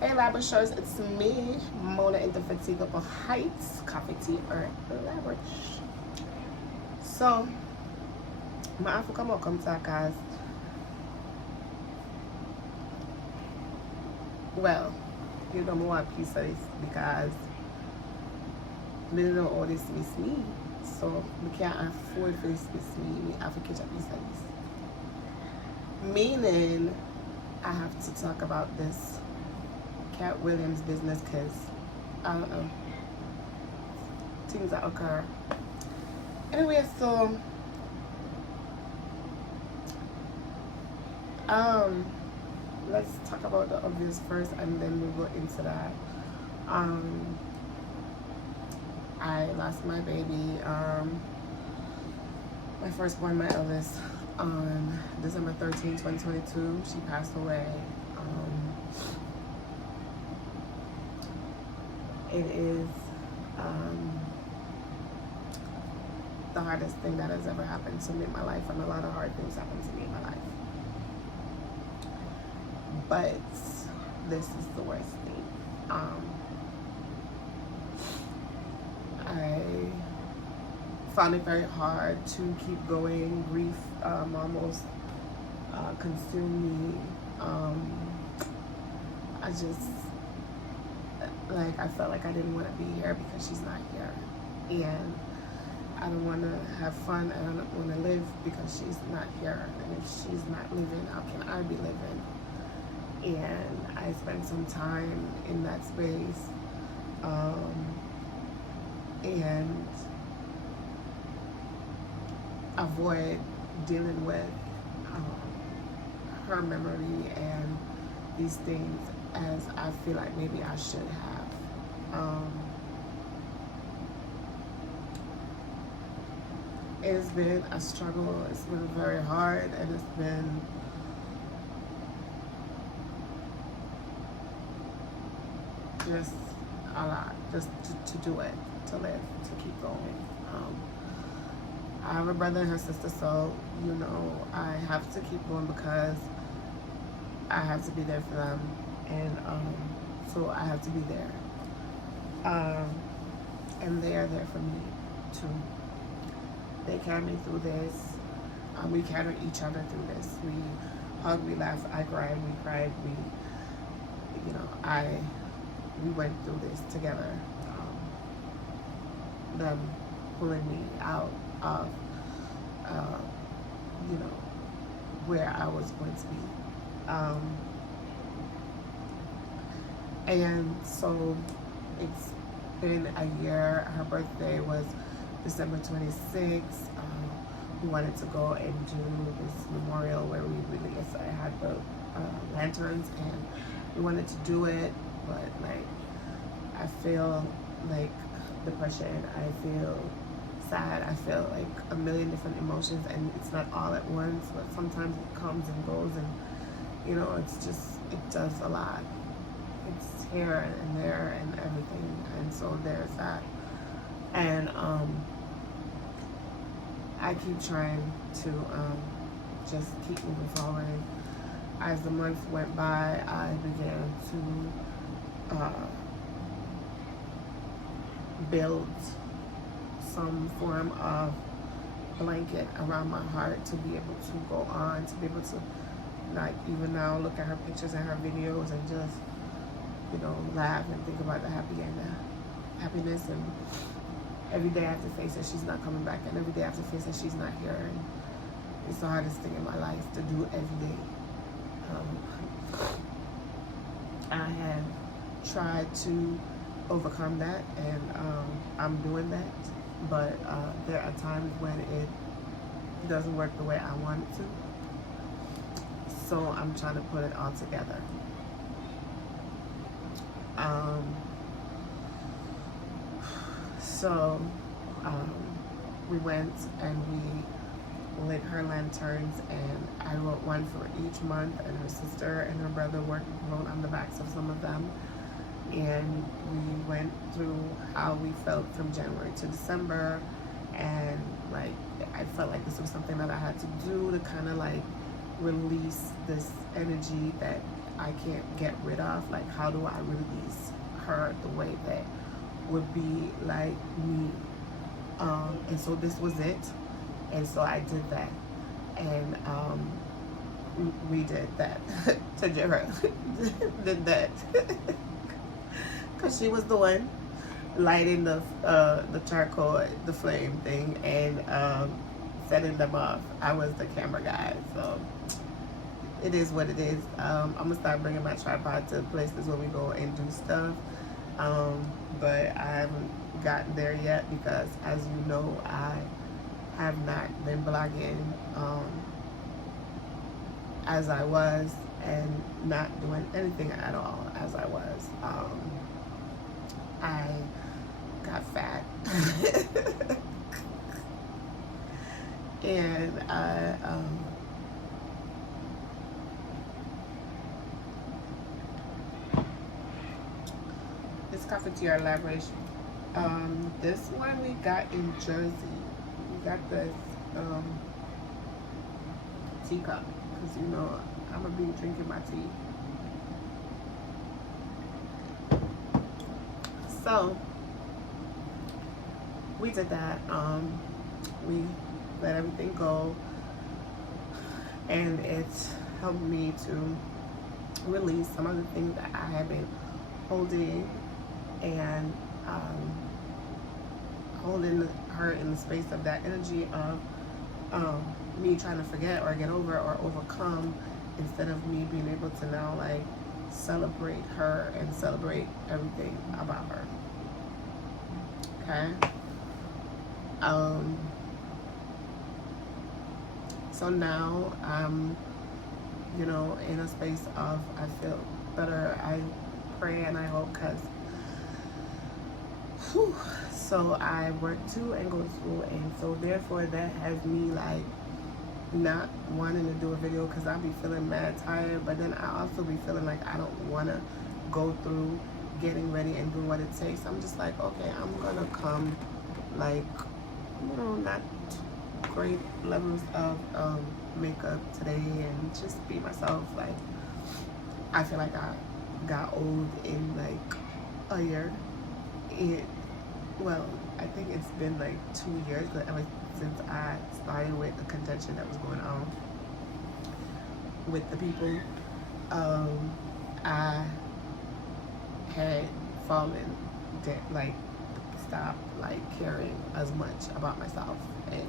Hey Labrishers, it's me, Mona Indefatigable Heights, Coffee Tea or Labrish. So, maafu kama ukamtaka, well, you know more piece of this because they don't all this miss me. So, we can't afford for this miss me. We have to catch a piece of this. Meaning, I have to talk about this Katt Williams business because I don't know things that occur. Anyway, so let's talk about the obvious first, and then we'll go into that. I lost my baby, my firstborn, my eldest, on December 13, 2022. She passed away. It is the hardest thing that has ever happened to me in my life, and a lot of hard things happened to me in my life. But this is the worst thing. I found it very hard to keep going. Grief almost consumed me. I just, like, I felt like I didn't want to be here because she's not here. And I don't want to have fun and I don't want to live because she's not here. And if she's not living, how can I be living? And I spent some time in that space. And avoid dealing with her memory and these things as I feel like maybe I should have. It's been a struggle. It's been very hard, and it's been just a lot, just to do it, to live, to keep going. I have a brother and her sister, so you know I have to keep going because I have to be there for them, and so I have to be there. And they are there for me too. They carry me through this. We carry each other through this. We hug, we laugh, I cried, we cried, we went through this together. Them pulling me out of, where I was going to be. And so it's been a year. Her birthday was December 26th. We wanted to go and do this memorial where we really, I had the lanterns, and we wanted to do it, but like I feel like depression, I feel sad, I feel like a million different emotions, and it's not all at once, but sometimes it comes and goes, and it's just, it does a lot. It's here and there and everything, and so there's that. And I keep trying to just keep moving forward. As the months went by, I began to build some form of blanket around my heart to be able to go on, to be able to not even now look at her pictures and her videos and just, laugh and think about the happiness. And every day I have to face that she's not coming back, and every day I have to face that she's not here. And it's the hardest thing in my life to do every day. I have tried to overcome that, and I'm doing that, but there are times when it doesn't work the way I want it to. So I'm trying to put it all together. So we went and we lit her lanterns, and I wrote one for each month, and her sister and her brother wrote on the backs of some of them. And we went through how we felt from January to December, and like I felt like this was something that I had to do to kind of like release this energy that I can't get rid of. Like, how do I release her the way that would be like me? And so this was it. And so I did that. And we did that. Tajira did that. Because she was the one lighting the charcoal, the flame thing, and setting them off. I was the camera guy. So it is what it is. I'm gonna start bringing my tripod to places where we go and do stuff, but I haven't gotten there yet because, as you know, I have not been blogging as I was, and not doing anything at all as I was. I got fat and I this cafeteria elaboration. This one we got in Jersey. We got this teacup because, you know, I'm gonna be drinking my tea. So we did that. We let everything go, and it helped me to release some of the things that I have been holding, and holding her in the space of that energy of me trying to forget or get over or overcome, instead of me being able to now like celebrate her and celebrate everything about her. Okay. So now I'm, you know, in a space of I feel better. I pray and I hope, because so I work too and go to school, and so therefore that has me like not wanting to do a video because I be feeling mad tired, but then I also be feeling like I don't want to go through getting ready and doing what it takes. I'm just like, okay, I'm gonna come like, you know, not great levels of makeup today and just be myself. Like, I feel like I got old in like a year. Well, I think it's been like 2 years, but ever since I started with the contention that was going on with the people, I had fallen, like stopped like caring as much about myself and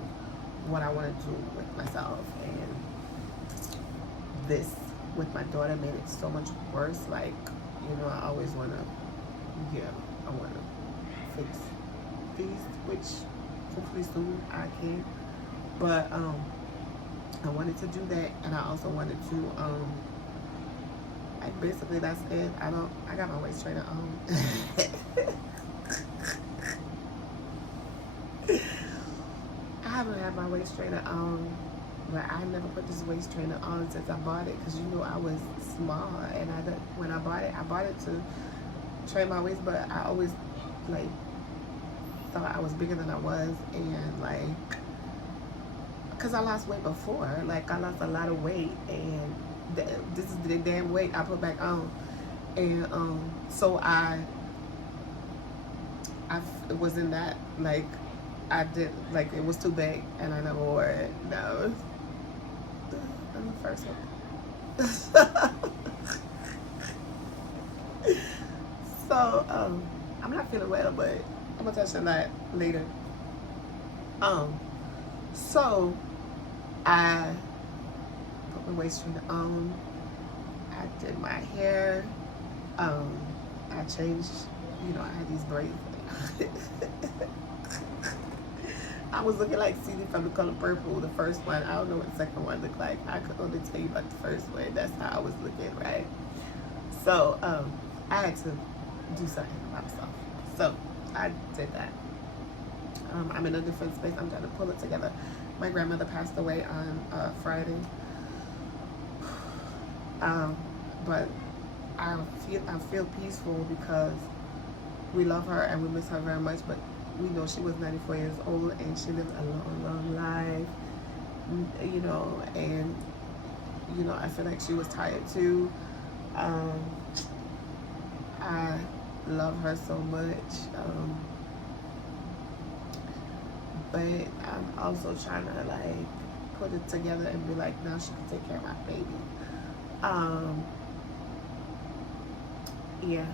what I want to do with myself. And this with my daughter made it so much worse. Like, you know, I always want to, I want to fix these, which hopefully soon I can. But I wanted to do that, and I also wanted to like, basically that's it. I got my waist trainer on. I haven't had my waist trainer on, but I never put this waist trainer on since I bought it, because, you know, I was small, and when I bought it to train my waist, but I always like thought I was bigger than I was, and like, because I lost weight before, like I lost a lot of weight, and this is the damn weight I put back on, and so I was in that, like, I did, like, it was too big and I never wore it. No, I'm the first one. So I'm not feeling well, but I'm gonna touch on that later. So I put my waist trainer on. I did my hair. I changed. You know, I had these braids. I was looking like CD from The Color Purple, the first one. I don't know what the second one looked like. I could only tell you about the first one. That's how I was looking, right? So I had to do something about myself. So I did that. I'm in a different space. I'm trying to pull it together. My grandmother passed away on Friday. But I feel peaceful because we love her and we miss her very much, but we know she was 94 years old and she lived a long, long life, you know, and, you know, I feel like she was tired too. Um, I love her so much. But I'm also trying to like put it together and be like, now she can take care of my baby. Um, yeah.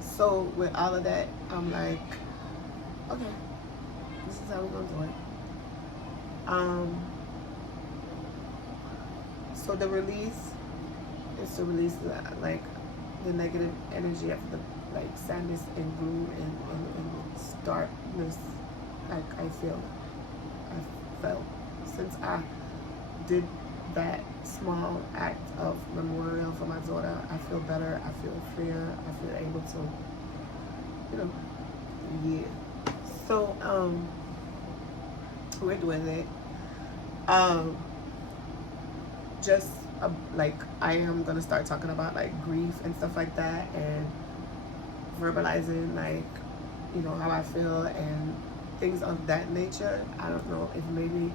So with all of that, I'm like, okay, this is how we're gonna do it. So the release is to release like the negative energy of the like sadness and gloom and darkness. Like I felt since I did that small act of memorial for my daughter. I feel better. I feel freer. I feel able to, yeah. So we're doing it. Just like I am gonna start talking about like grief and stuff like that, and verbalizing like how I feel and things of that nature. I don't know if maybe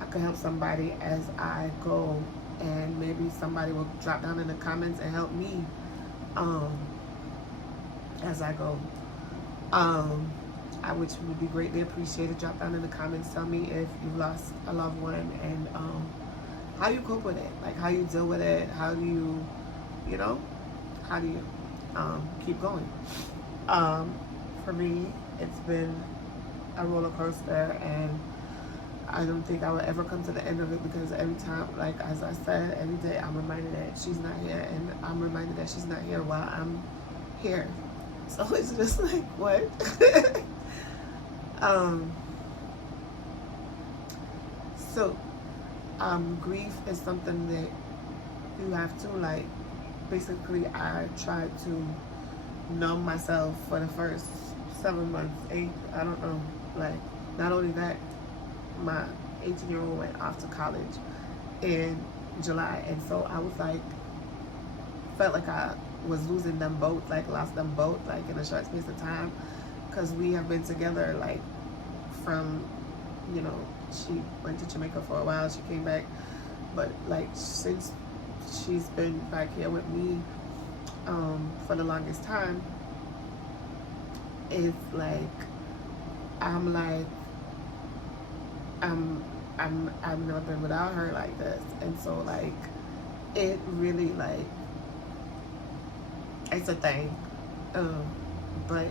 I could help somebody as I go, and maybe somebody will drop down in the comments and help me as I go. Which would be greatly appreciated. Drop down in the comments. Tell me if you lost a loved one and how you cope with it, like how you deal with it, how do you, how do you keep going. For me, it's been a roller coaster, and I don't think I will ever come to the end of it, because every time, like as I said, every day I'm reminded that she's not here, and I'm reminded that she's not here while I'm here. So it's just like, what? So grief is something that you have to like, basically I tried to numb myself for the first 7 months, 8, I don't know. Like, not only that, my 18-year-old went off to college in July, and so I was like, felt like I was losing them both, like lost them both, like in a short space of time, because we have been together like from, she went to Jamaica for a while, she came back, but like since she's been back here with me for the longest time, it's like I've never been without her like this, and so like it really like it's a thing. But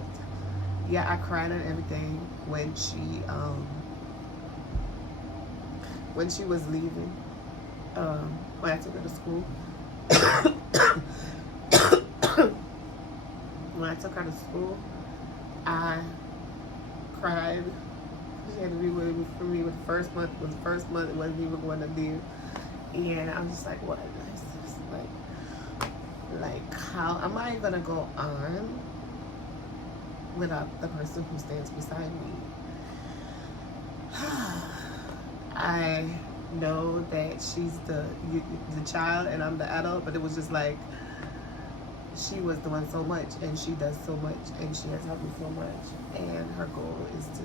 yeah, I cried and everything when she was leaving. When I took her to school. When I took her to school, I cried. She had to be with me for me with the first month. It wasn't even going to leave. And I was just like, what? It's just like how am I gonna go on without the person who stands beside me? I know that she's the child and I'm the adult, but it was just like she was doing so much and she does so much and she has helped me so much, and her goal is to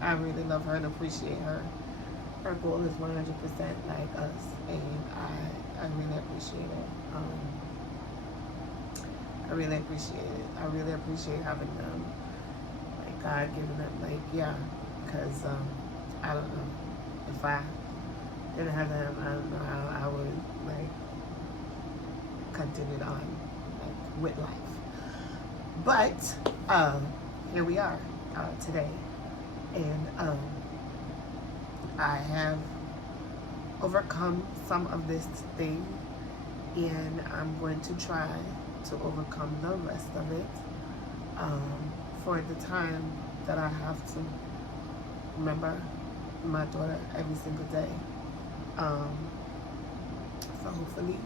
I really love her and appreciate her. Her goal is 100% like us, and I really appreciate it. I really appreciate it. I really appreciate having them, like God giving them, like, yeah, because I don't know, if I didn't have them, I don't know how I would like continue on like with life. But here we are today, and I have overcome some of this thing, and I'm going to try to overcome the rest of it for the time that I have to remember my daughter every single day. So hopefully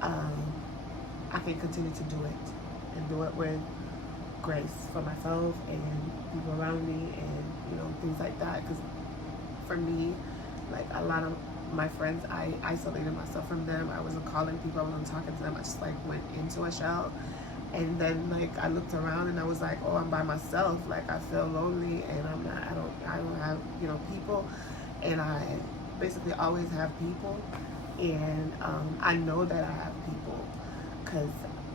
I can continue to do it, and do it with grace for myself and people around me, and things like that. Because for me, like a lot of my friends, I isolated myself from them. I wasn't calling people, I wasn't talking to them. I just like went into a shell, and then like I looked around and I was like, oh, I'm by myself. Like I feel lonely, and I don't have people, and I basically always have people, And I know that I have people, because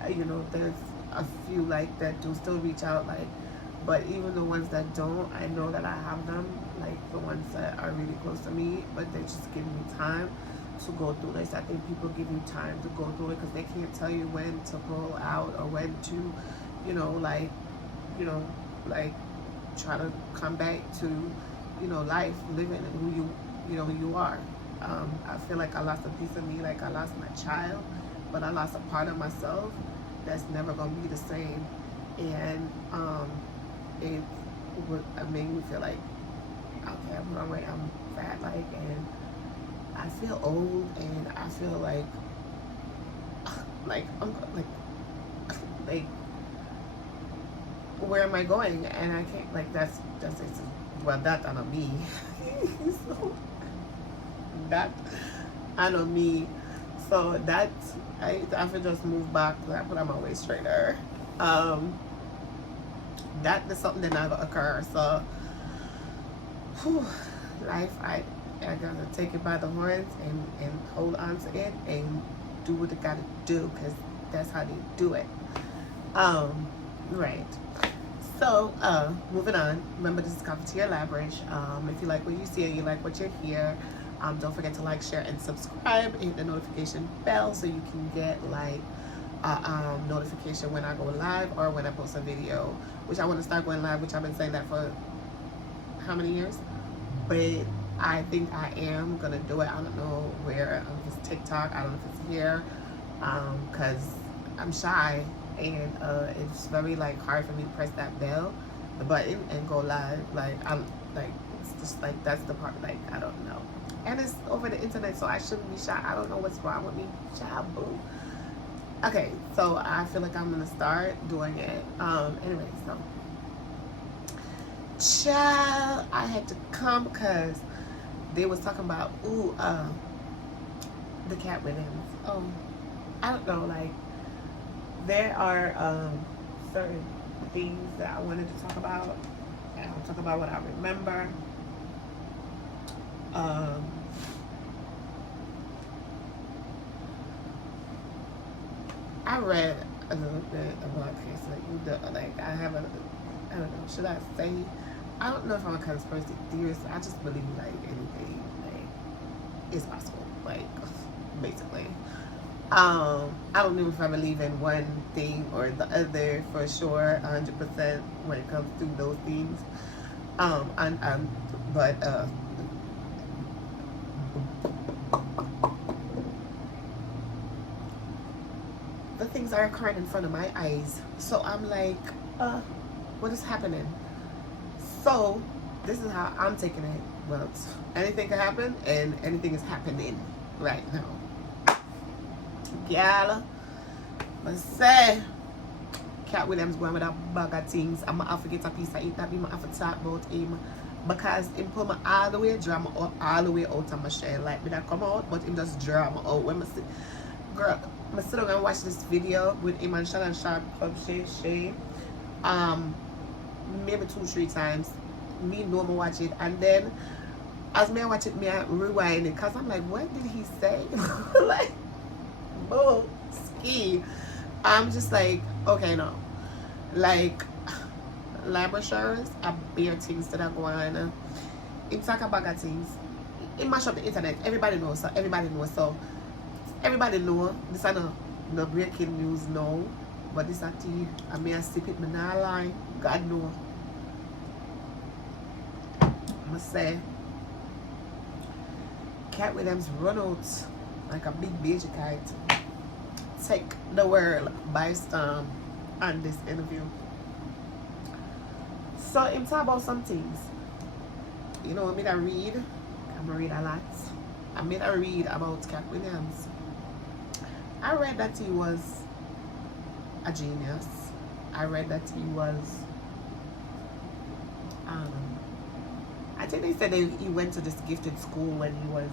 you know, there's a few like that do still reach out, like, but even the ones that don't, I know that I have them, like the ones that are really close to me, but they just give me time to go through this. I think people give you time to go through it because they can't tell you when to pull out or when to, you know, like, you know, like try to come back to, you know, life, living and who you know, who you are. I feel like I lost a piece of me, like I lost my child, but I lost a part of myself that's never gonna be the same. And it would made me feel like, okay, I'm wrong way, I'm fat, like, and I feel old, and I feel like I'm like where am I going? And I can't, like, that's well, that I know me. So that I know me. So that I should just move back. I put on my waist straighter. That is something that never occur. So whew, life, I gotta take it by the horns and hold on to it and do what it gotta do, because that's how they do it. Right. So, moving on. Remember, this is Cafeteria Labrish. If you like what you see and you like what you hear, don't forget to like, share, and subscribe. Hit the notification bell so you can get like notification when I go live or when I post a video. Which I want to start going live, which I've been saying that for how many years? But I think I am gonna do it. I don't know where. If it's TikTok, I don't know if it's here, because I'm shy. And it's very like hard for me to press that bell, the button, and go live. Like I'm like, it's just like, that's the part, like I don't know. And it's over the internet, so I shouldn't be shy. I don't know what's wrong with me, child boo. Okay, so I feel like I'm gonna start doing it. Anyway, so child, I had to come because they was talking about the Katt Williams. I don't know, like, there are certain things that I wanted to talk about. And I'll talk about what I remember. I read a little bit about Chris. Like I have a, I don't know, should I say? I don't know if I'm a conspiracy theorist. I just believe like anything like is possible. Like basically. I don't know if I believe in one thing or the other for sure, 100% when it comes to those things. But the things are occurring in front of my eyes, so I'm like, what is happening? So this is how I'm taking it. Well, anything can happen, and anything is happening right now. Gal, I say Katt Williams going with a bag of things. I'm gonna have to get a piece of it. That be my have to talk about him, because him put me all the way, draw me all the way out of my shell. Like me that come out, but him just draw me out. When I see, girl, I sit down and watch this video with him and Shannon Sharp Club Shay. Maybe 2-3 times. Me know me watch it, and then as me watch it, me I rewind it, cause I'm like, what did he say? Like, oh, ski. I'm just like, okay, no. Like, laboratories are bare things that are going on. It talk about things. It mash up the internet. Everybody knows. So everybody knows. So everybody know. This is no breaking news now. But this is tea. I may sip it, but not lie. God know. I must say, Katt Williams run out like a big beige kite. Take the world by storm on this interview. So him talk about some things. You know, I made a read. I'm gonna read a lot. I made a read about Katt Williams. I read that he was a genius. I read that he was I think they said that he went to this gifted school when he was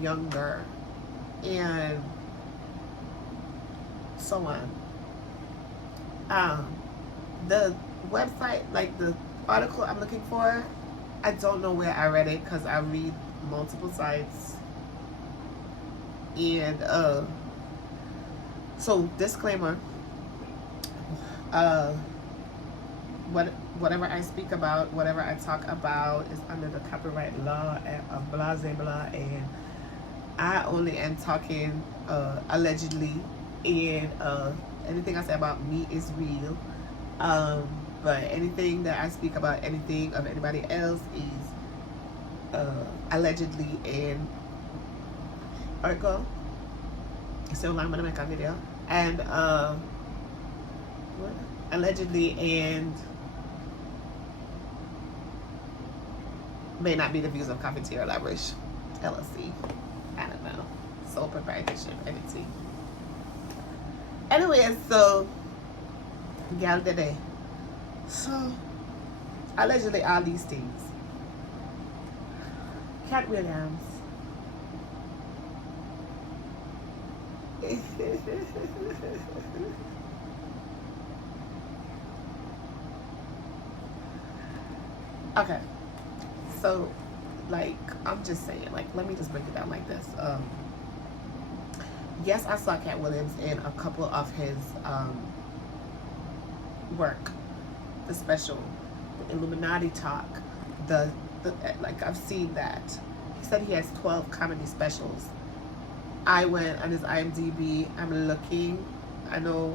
younger, and so on. The website, like the article I'm looking for, I don't know where I read it, because I read multiple sites. And so disclaimer, whatever I speak about, whatever I talk about is under the copyright law of blah blah blah, and I only am talking allegedly, and anything I say about me is real. But anything that I speak about anything of anybody else is allegedly, and so I'm gonna make a video, and allegedly, and may not be the views of Cafeteria Lavish LLC. I don't know. Sole proprietorship entity. Anyway, so gal today. So allegedly all these things. Katt Williams. Okay. So, like, I'm just saying, like, let me just break it down like this. Yes, I saw Katt Williams in a couple of his work. The special, the Illuminati talk, the like, I've seen that. He said he has 12 comedy specials. I went on his IMDb, I'm looking. I don't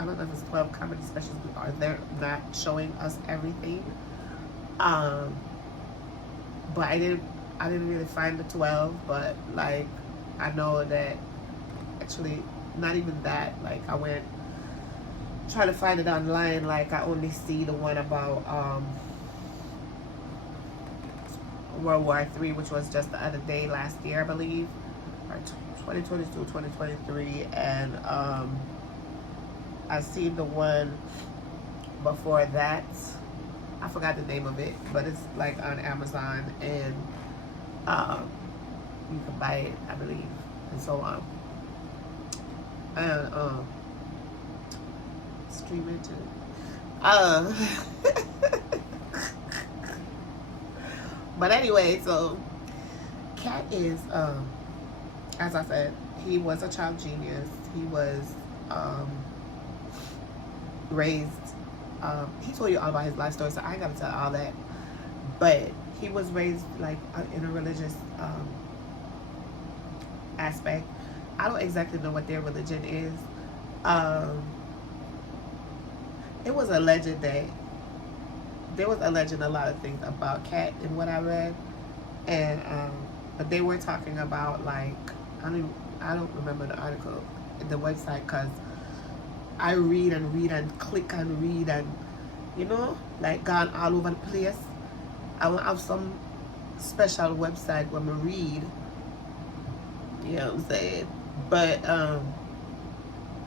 know if it's 12 comedy specials, but are they're not showing us everything. But I didn't really find the 12, but like I know that actually not even that, like I went trying to find it online, like I only see the one about World War III, which was just the other day last year, I believe, or 2022, 2023, and I seen the one before that. I forgot the name of it, but it's like on Amazon, and you can buy it, I believe, and so on. And stream it too. But anyway, so Katt is, as I said, he was a child genius. He was raised. He told you all about his life story, so I ain't gotta tell all that. But he was raised like in a religious aspect. I don't exactly know what their religion is. It was alleged that there was alleged a lot of things about Katt in what I read, and but they were talking about, like, I don't remember the article, the website, because I read and click and read and, you know, like gone all over the place. I will have some special website when I read, you know what I'm saying? But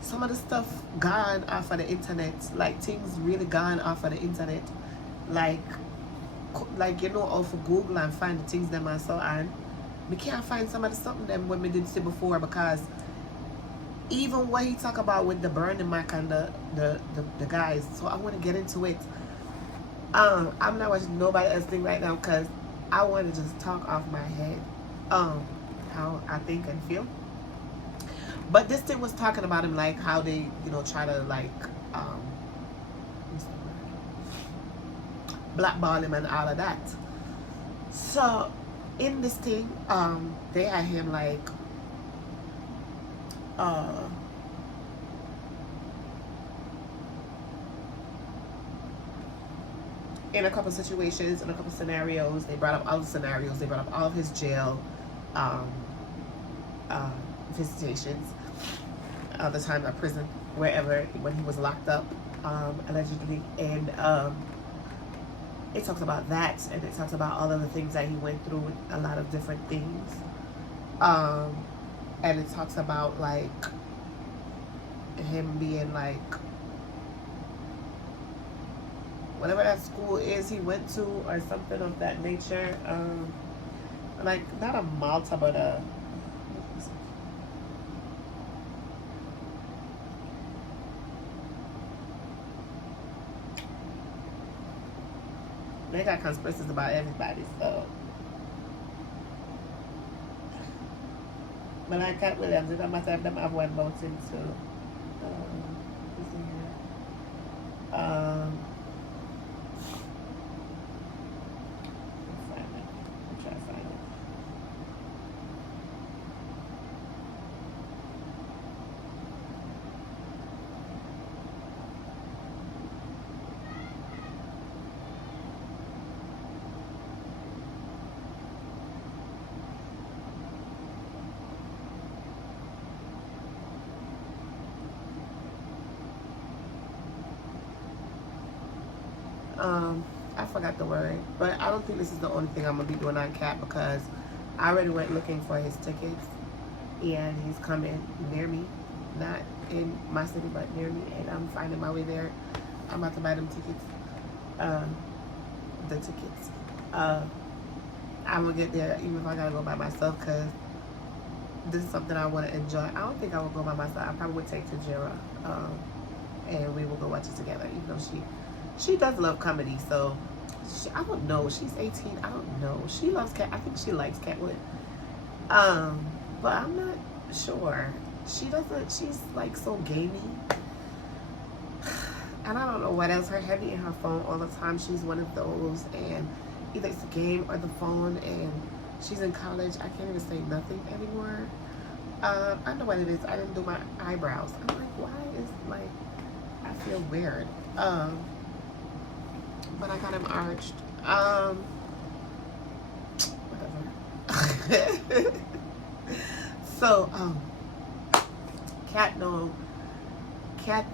some of the stuff gone off of the internet, like things really gone off of the internet, like you know, off of Google and find the things them and so on. We can't find some of the something them when we didn't see before, because even what he talk about with the burning mark and the guys. So I want to get into it. I'm not watching nobody else thing right now because I want to just talk off my head how I think and feel. But this thing was talking about him, like how they, you know, try to like blackball him and all of that. So in this thing, they had him like in a couple situations, in a couple scenarios. They brought up all the scenarios. They brought up all of his jail visitations, the time at prison, wherever, when he was locked up, allegedly. And it talks about that, and it talks about all of the things that he went through with a lot of different things. And it talks about like him being like, whatever that school is he went to or something of that nature, like not a Malta, but a they got conspiracies about everybody, so But like Katt Williams, it must have them have one about him too. Who's in here? Let's find it. I'm trying to find it. I forgot the word, but I don't think this is the only thing I'm gonna be doing on Katt because I already went looking for his tickets, and he's coming near me, not in my city, but near me, and I'm finding my way there. I'm about to buy them tickets. The tickets. I'm gonna get there even if I gotta go by myself because this is something I want to enjoy. I don't think I will go by myself. I probably would take Tajira, and we will go watch it together, even though she does love comedy, so I don't know. She's 18. I don't know. She loves Katt. I think she likes Catwood. But I'm not sure. She doesn't. She's like so gamey, and I don't know what else. Her heavy in her phone all the time. She's one of those, and either it's the game or the phone. And she's in college. I can't even say nothing anymore. I know what it is. I didn't do my eyebrows. I'm like, why is like I feel weird. But I got him arched. Whatever. So, Katt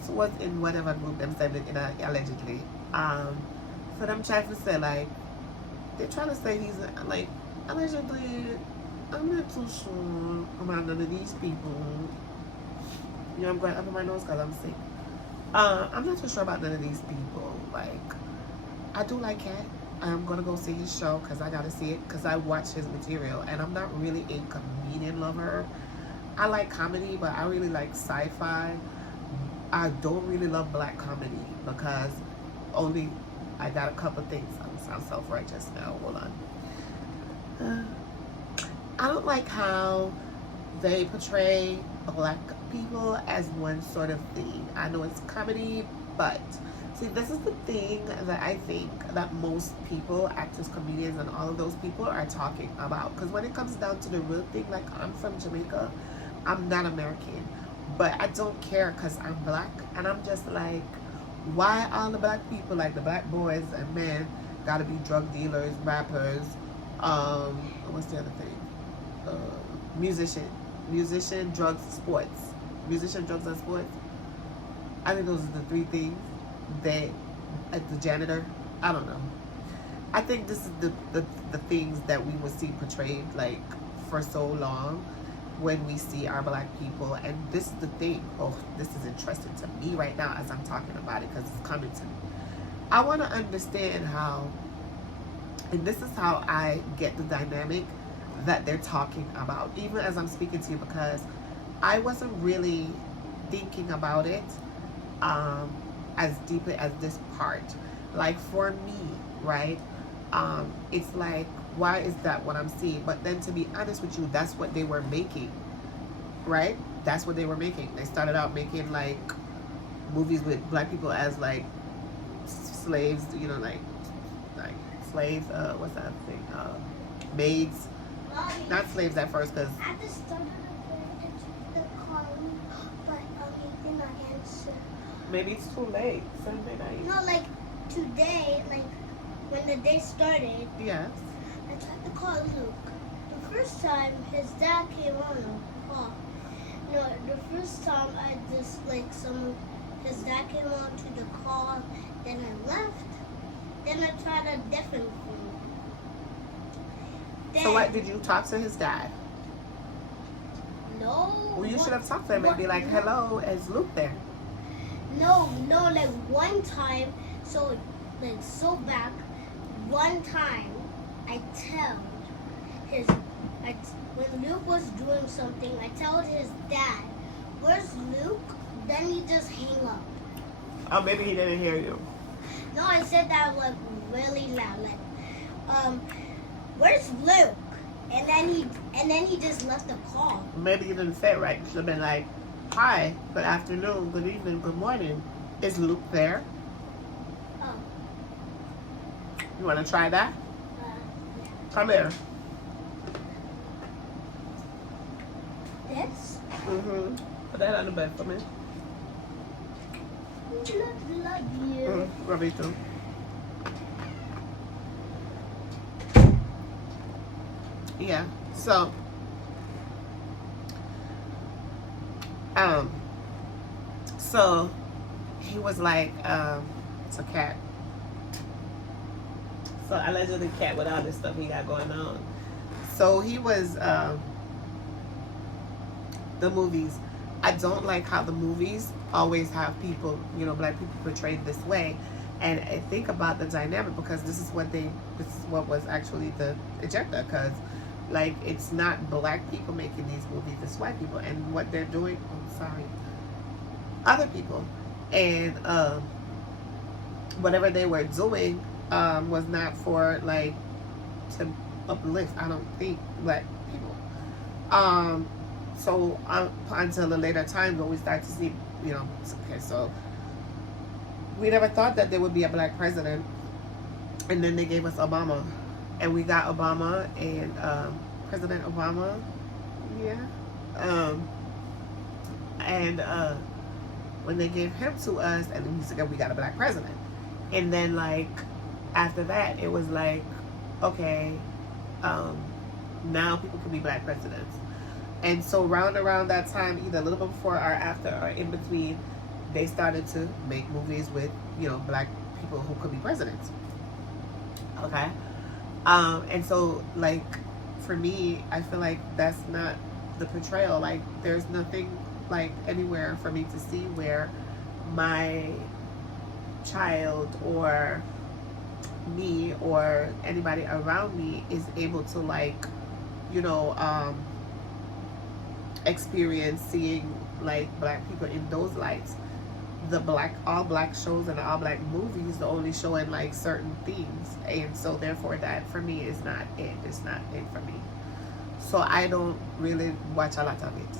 was in whatever group them said it in allegedly. So them trying to say like, they're trying to say he's like, allegedly, I'm not too sure about none of these people. You know, I'm going up in my nose because I'm sick. I'm not too sure about none of these people. Like, I do like Katt. I'm gonna go see his show because I gotta see it because I watch his material, and I'm not really a comedian lover. I like comedy, but I really like sci-fi. I don't really love black comedy because I got a couple things. I'm gonna sound self-righteous now. Hold on. I don't like how they portray black people as one sort of thing. I know it's comedy, but see, this is the thing that I think that most people, actors, comedians, and all of those people are talking about. Because when it comes down to the real thing, like I'm from Jamaica, I'm not American, but I don't care because I'm black, and I'm just like, why all the black people, like the black boys and men, gotta be drug dealers, rappers, what's the other thing? Musician, drugs, sports. Musician, drugs, and sports. I think those are the three things that, like the janitor, I don't know. I think this is the things that we would see portrayed like for so long when we see our black people. And this is the thing. Oh, this is interesting to me right now as I'm talking about it because it's coming to me. I want to understand how, and this is how I get the dynamic that they're talking about, even as I'm speaking to you, because I wasn't really thinking about it as deeply as this part. Like for me, right? It's like, why is that what I'm seeing? But then to be honest with you, that's what they were making, right? That's what they were making. They started out making like movies with black people as like slaves, you know, like slaves. What's that thing? Maids. Not slaves at first, because I just started the call, but he did not answer. Maybe it's too late. Sunday night. No, like today, like when the day started. Yes. I tried to call Luke. The first time his dad came on the call. No, the first time I just like his dad came on to the call. Then I left. Then I tried a different phone. Then, so what, did you talk to his dad? No. Well, you should have talked to him and be like, hello, is Luke there? No, like one time, so back, one time, when Luke was doing something, I told his dad, where's Luke? Then he just hang up. Oh, maybe he didn't hear you. No, I said that like really loud, like, where's Luke? And then he just left the call. Maybe you didn't say it right. You should have been like, "Hi, good afternoon, good evening, good morning. Is Luke there? Oh. You want to try that? Yeah. Come here." This? Mm-hmm. Put that on the bed for me. Love you. Love you too. Yeah. So, so he was like, it's a cat. So allegedly cat with all this stuff he got going on. So he was, the movies. I don't like how the movies always have people, you know, black people portrayed this way. And I think about the dynamic because this is what was actually the agenda. Because, like, it's not black people making these movies, it's white people. And what they're doing, other people. And whatever they were doing was not for, like, to uplift, I don't think, black people. So until a later time when we start to see, you know, okay, so we never thought that there would be a black president, and then they gave us Obama, and we got Obama and President Obama, yeah, and when they gave him to us, and then we said we got a black president, and then like after that it was like, okay, now people can be black presidents. And so round around that time, either a little bit before or after or in between, they started to make movies with, you know, black people who could be presidents. Okay? And so, like, for me, I feel like that's not the portrayal. Like, there's nothing, like, anywhere for me to see where my child or me or anybody around me is able to, like, you know, experience seeing like black people in those lights. The all black shows and the all black movies are only showing like certain things, and so therefore that for me is not it. It's not it for me. So I don't really watch a lot of it.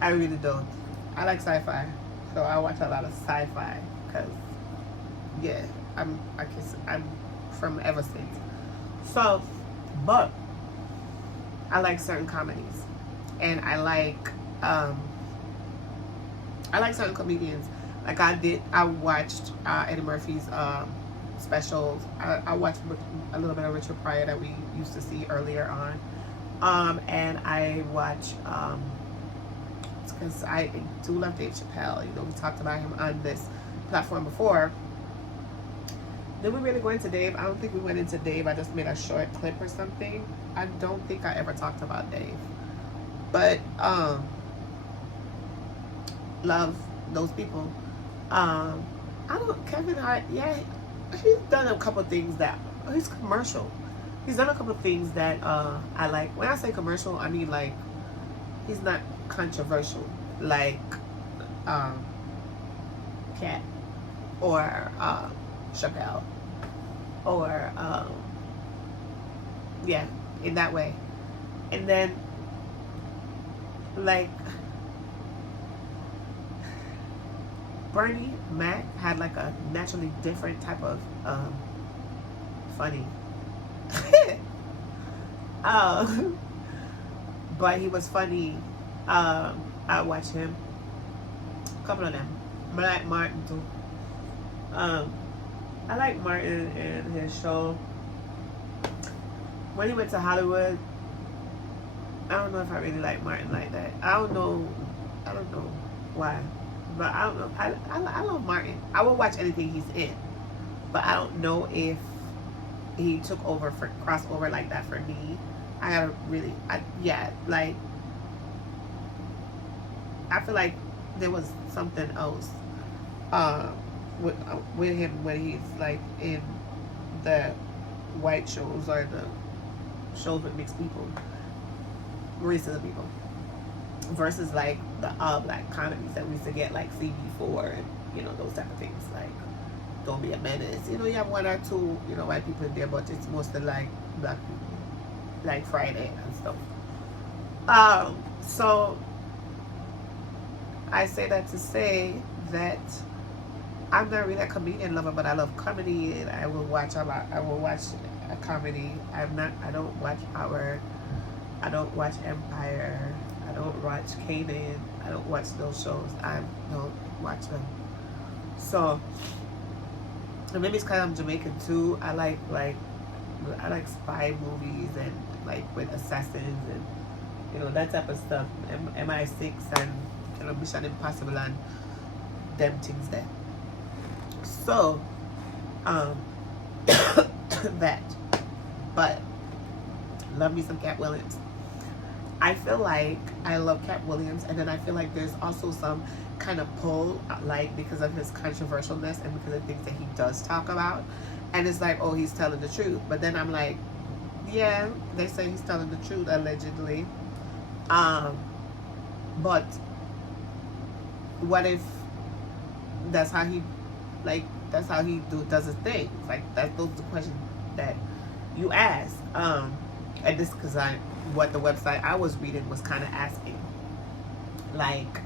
I really don't. I like sci-fi, so I watch a lot of sci-fi because yeah, I'm from ever since. So, but I like certain comedies. And I like certain comedians. Like I watched Eddie Murphy's specials. I watched a little bit of Richard Pryor that we used to see earlier on. And I watch, because I do love Dave Chappelle. You know, we talked about him on this platform before. Did we really go into Dave? I don't think we went into Dave. I just made a short clip or something. I don't think I ever talked about Dave. But love those people. Kevin Hart, yeah, he's done a couple things that he's commercial. He's done a couple things that I like. When I say commercial, I mean like he's not controversial like Katt or Chappelle or yeah, in that way. And then like Bernie Mac had like a naturally different type of funny but he was funny. I watch him, a couple of them. I like Martin too. I like Martin and his show. When he went to Hollywood, I don't know if I really like Martin like that. I don't know why, but I don't know. I love Martin. I will watch anything he's in, but I don't know if he took over for crossover like that for me. I gotta really, like I feel like there was something else with him when he's like in the white shows or the shows with mixed people, racism people, versus like the all black comedies that we used to get like CB4 and you know those type of things like Don't Be a Menace. You know, you have one or two, you know, white people in there, but it's mostly like black people. like Friday and stuff. So I say that to say that I'm not really a comedian lover, but I love comedy, and I will watch a lot. I will watch a comedy. I don't watch Power. I don't watch Empire. I don't watch Kanan. I don't watch those shows. I don't watch them. So, and maybe it's because I'm Jamaican too. I like spy movies and like with assassins and that type of stuff. MI6 and Mission Impossible and them things there. So, that. But love me some Katt Williams. I feel like I love Katt Williams, and then I feel like there's also some kind of pull, like because of his controversialness and because of things that he does talk about. And it's like, oh, he's telling the truth. But then I'm like, yeah, they say he's telling the truth allegedly. But what if that's how he does his thing? Like those are the questions that you ask. And this because what the website I was reading was kind of asking, like,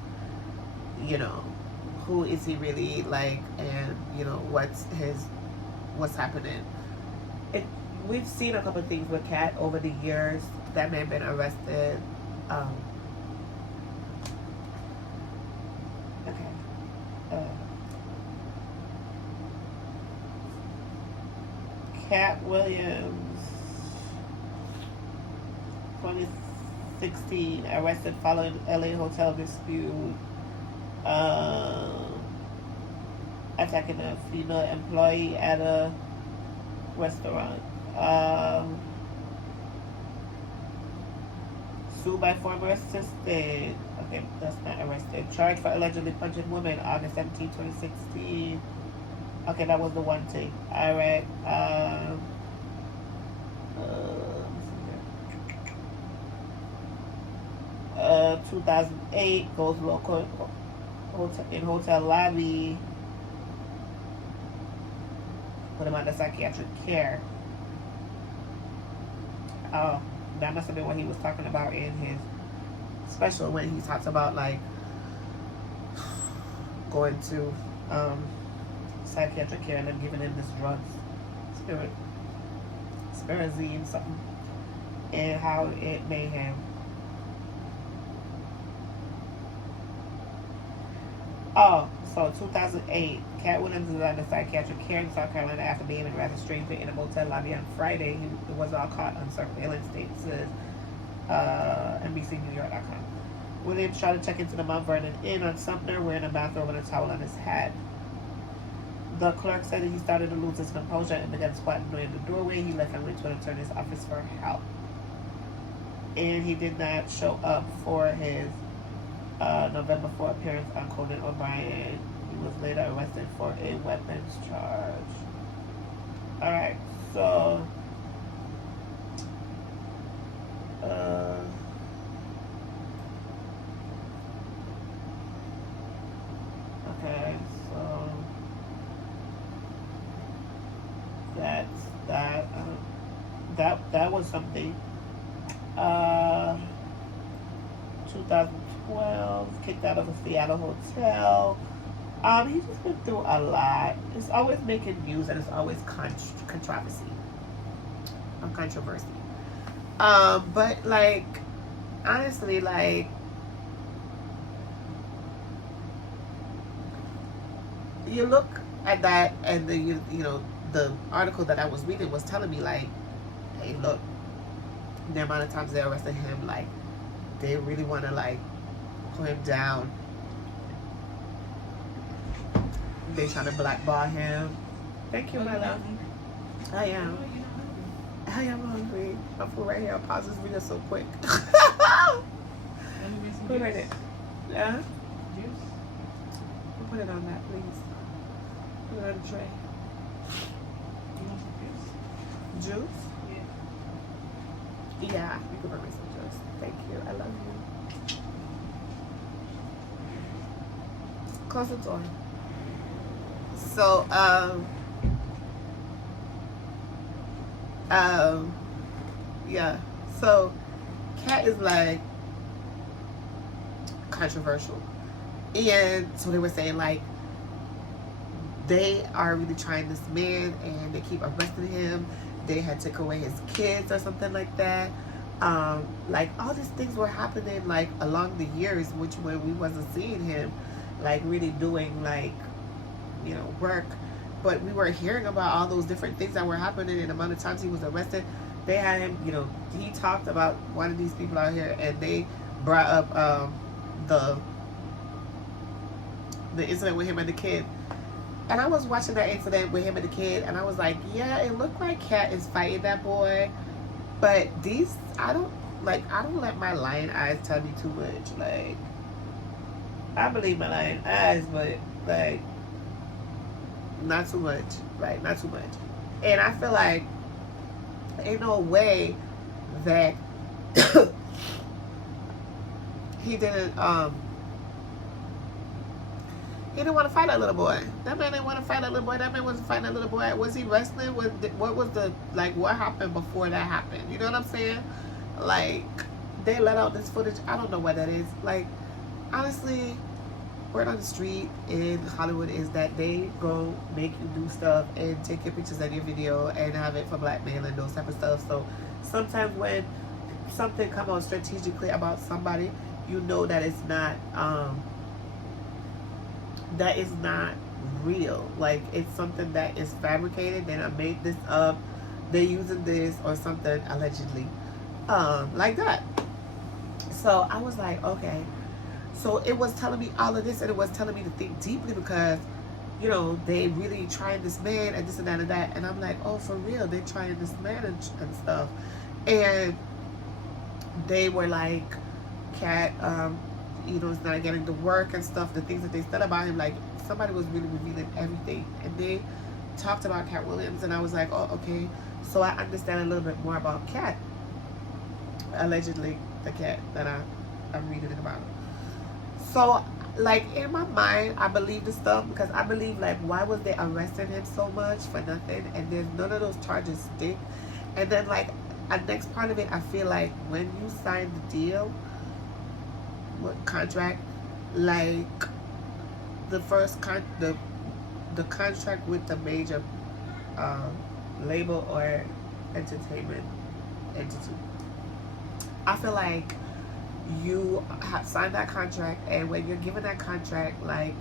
who is he really, like, and what's happening. We've seen a couple of things with Katt over the years. That man been arrested. Katt Williams, 2016, arrested following LA hotel dispute, attacking a female employee at a restaurant. Sued by former assistant. Okay, that's not arrested. Charged for allegedly punching woman August 17, 2016. Okay, that was the one thing. Alright. 2008, goes local in hotel lobby. Put him under psychiatric care. Oh, that must have been what he was talking about in his special, when he talks about like going to psychiatric care and then giving him this drugs, spirazine something, and how it made him. Oh, so 2008, Katt Williams is under psychiatric care in South Carolina after behaving rather strangely in a motel lobby on Friday. He was all caught on surveillance tape, says NBCNewYork.com. Williams tried to check into the Mount Vernon Inn on Sumner wearing a bathrobe and a towel on his head. The clerk said that he started to lose his composure and began squatting near the doorway. He left and went to an attorney's office for help. And he did not show up for his November 4 appearance on Conan O'Brien. He was later arrested for a weapons charge. Alright, so okay, so that's that. That was something. 2012, kicked out of a Seattle hotel. He's just been through a lot. It's always making news, and it's always controversy. Controversy. But like, honestly, like, you look at that, and the the article that I was reading was telling me like, hey, look, the amount of times they arrested him, like, they really want to like put him down. They trying to blackball him. Thank you, my love. I am hungry. My food right here. Pause this video so quick. Put right it. Yeah. Juice. Put it on that, please. Put it on the tray. You want some juice? Juice? Yeah. Yeah. You can bring me some juice. Thank you. I love you. Close the door. So, yeah. So Katt is like controversial. And so they were saying like they are really trying this man and they keep arresting him. They had to take away his kids or something like that. Like all these things were happening like along the years, which when we wasn't seeing him like really doing like, you know, work. But we were hearing about all those different things that were happening and the amount of times he was arrested. They had him, you know, he talked about one of these people out here and they brought up the incident with him and the kid. And I was watching that incident with him and the kid, and I was like, yeah, it looked like Katt is fighting that boy. But these, I don't let my lion eyes tell me too much. Like, I believe my lion eyes, but, like, not too much. Right? Not too much. And I feel like ain't no way that he didn't want to fight that little boy. That man didn't want to fight that little boy. That man wasn't fighting that little boy. Was he wrestling? What was the, like, what happened before that happened? You know what I'm saying? Like, they let out this footage. I don't know what that is. Like, honestly, word on the street in Hollywood is that they go make you do stuff and take your pictures and your video and have it for blackmail and those type of stuff. So sometimes when something comes out strategically about somebody, you know that it's not, that is not real. Like, it's something that is fabricated. Then I made this up. They're using this or something allegedly, like that. So I was like, okay. So it was telling me all of this, and it was telling me to think deeply because, you know, they really trying this man and this and that and that. And I'm like, oh, for real, they trying this man and stuff. And they were like, Katt, you know, is not getting the work and stuff. The things that they said about him, like somebody was really revealing everything. And they talked about Katt Williams, and I was like, oh, okay. So I understand a little bit more about Katt. Allegedly, the Katt that I'm reading about. So, like, in my mind, I believe this stuff because I believe, like, why was they arresting him so much for nothing? And then none of those charges stick. And then, like, the next part of it, I feel like when you sign the deal, contract, like, the first the contract with the major label or entertainment entity, I feel like you have signed that contract, and when you're given that contract, like,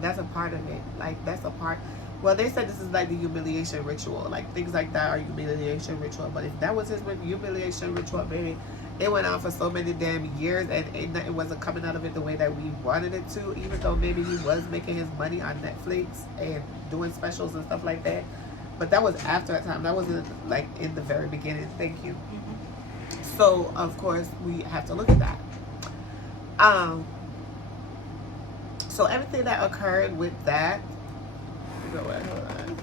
that's a part of it. Like, that's a part. Well, they said this is like the humiliation ritual. Like, things like that are humiliation ritual. But if that was his humiliation ritual, baby, it went on for so many damn years, and it wasn't coming out of it the way that we wanted it to, even though maybe he was making his money on Netflix and doing specials and stuff like that. But that was after that time. That wasn't, like, in the very beginning. Thank you. So, of course, we have to look at that. So everything that occurred with that, hold on.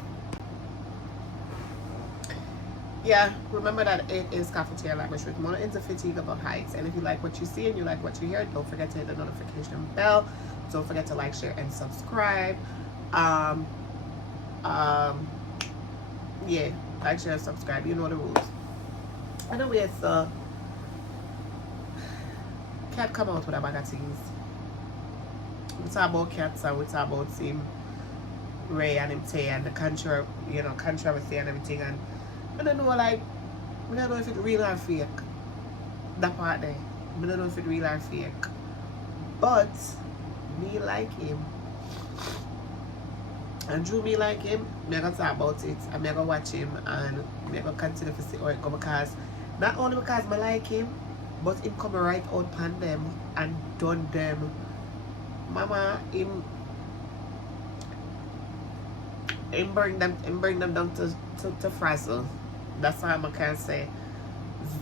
Yeah, remember that it is Cafeteria Language with Mona into Fatigue about Heights. And if you like what you see and you like what you hear, don't forget to hit the notification bell. Don't forget to like, share, and subscribe. Yeah, like, share, and subscribe. You know the rules. Anyway, so Katt come out with a bag of things. We talk about Katt, so we talk about him, Ray and him Tay and the controversy and everything. And I don't know, like, I don't know if it's real or fake. That part there. I don't know if it's real or fake. But me like him. And Drew me like him, I'm going to talk about it. I'm going to watch him and I'm going to continue to see how it goes, because not only because I like him, but him come right out upon them and done them. Mama, him bring them down to frazzle. That's all I can say.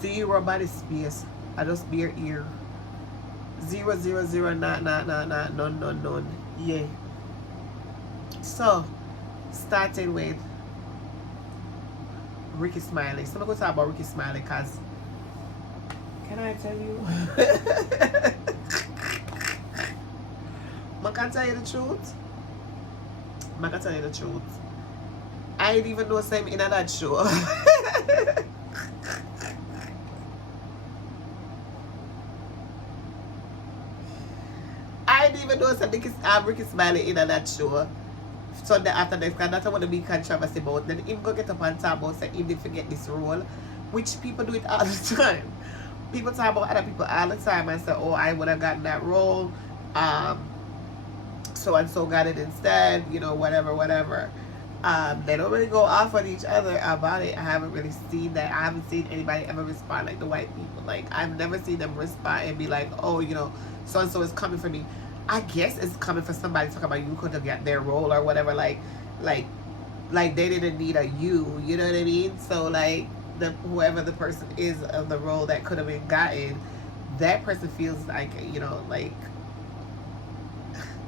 Zero body space. I just bare ear. 0, 0, 0, not, none. Yeah. So, starting with Rickey Smiley. So I'm going to talk about Rickey Smiley because, can I tell you? I can tell you the truth. I can tell you the truth. I didn't even know him in that show. didn't even know that Rickey Smiley in on that show. Sunday after next, because that's what the big controversy about. Then him go get up and talk about say him did forget this role, which people do it all the time. People talk about other people all the time and say, oh, I would have gotten that role. So and so got it instead, you know, whatever. They don't really go off on each other about it. I haven't really seen that. I haven't seen anybody ever respond like the white people. Like, I've never seen them respond and be like, oh, you know, so and so is coming for me. I guess it's coming for somebody talking about you could have got their role or whatever. Like they didn't need a you know what I mean? So like whoever the person is of the role that could have been gotten, that person feels like, you know, like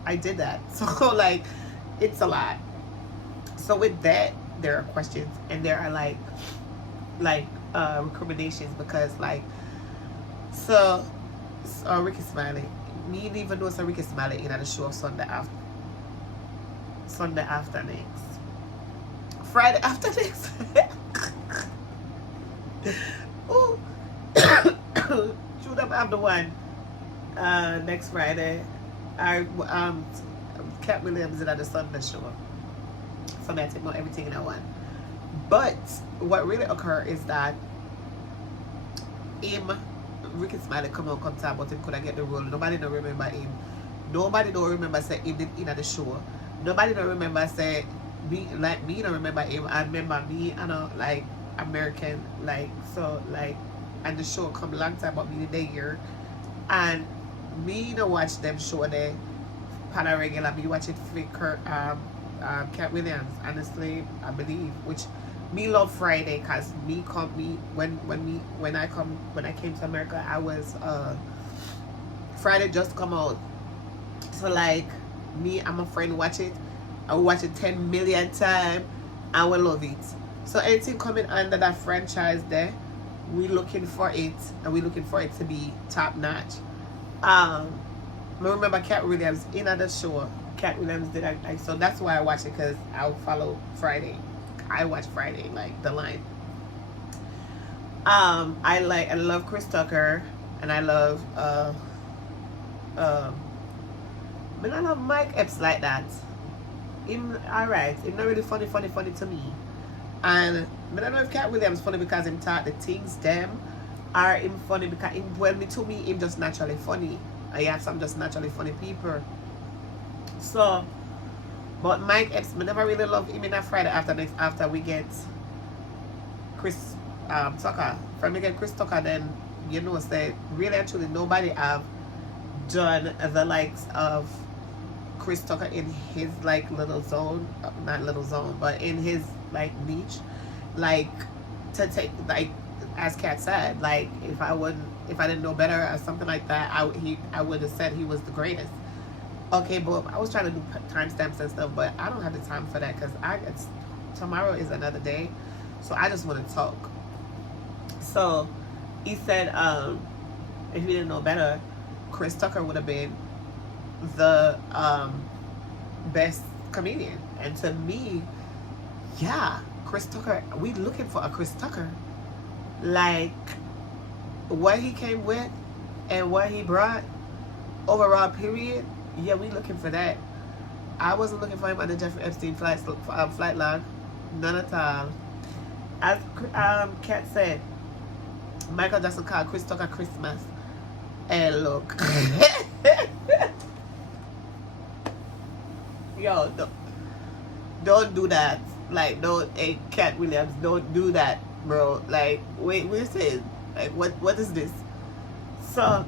I did that. So like it's a lot. So with that, there are questions and there are like recriminations because like Rickey Smiley. Me didn't even know Rickey Smiley in at the show of Sunday after next. Friday after next. Ooh. Shoot up after one. Next Friday. Katt Williams is at the Sunday show. So I take everything in at one. But what really occurred is that Rickey Smiley come talk about him could I get the role. Nobody don't remember him. Nobody don't remember say him did in at the show. Nobody don't remember say me don't remember him. I remember me and like American like so like and the show come a long time about me the year and me don't watch them show there pan a regular. Me watch it for Katt Williams, honestly, I believe, which me love Friday because when I came to America, I was Friday just come out. So like me and my friend watch it. I will watch it 10 million times. I will love it. So anything coming under that franchise there, we looking for it and we looking for it to be top notch. I remember Katt Williams in at the show. Katt Williams did so that's why I watch it because I'll follow Friday. I watch Friday, like the line. I love Chris Tucker and I love but I love Mike Epps like that. Him alright. Him not really funny to me. And I don't know if Katt Williams funny because him taught the things them or him funny because to me him just naturally funny. I have some just naturally funny people. So but Mike Epps, I never really love him in that Friday after next after we get Chris Tucker. From we get Chris Tucker, then you know say really actually nobody have done the likes of Chris Tucker in his like little zone, not little zone, but in his like niche, like to take like as Katt said, like if I didn't know better or something like that, I would have said he was the greatest. Okay, but I was trying to do timestamps and stuff, but I don't have the time for that because tomorrow is another day, so I just want to talk. So he said, if you didn't know better, Chris Tucker would have been the best comedian, and to me, yeah, Chris Tucker. We looking for a Chris Tucker, like what he came with and what he brought overall. Period. Yeah, we looking for that. I wasn't looking for him on the Jeffrey Epstein flight log. None at all. As Katt said, Michael Jackson called Chris Tucker Christmas. And look. Yo, don't do that. Like, hey, Katt Williams, don't do that, bro. Like, wait, we're saying, like, what is this? So,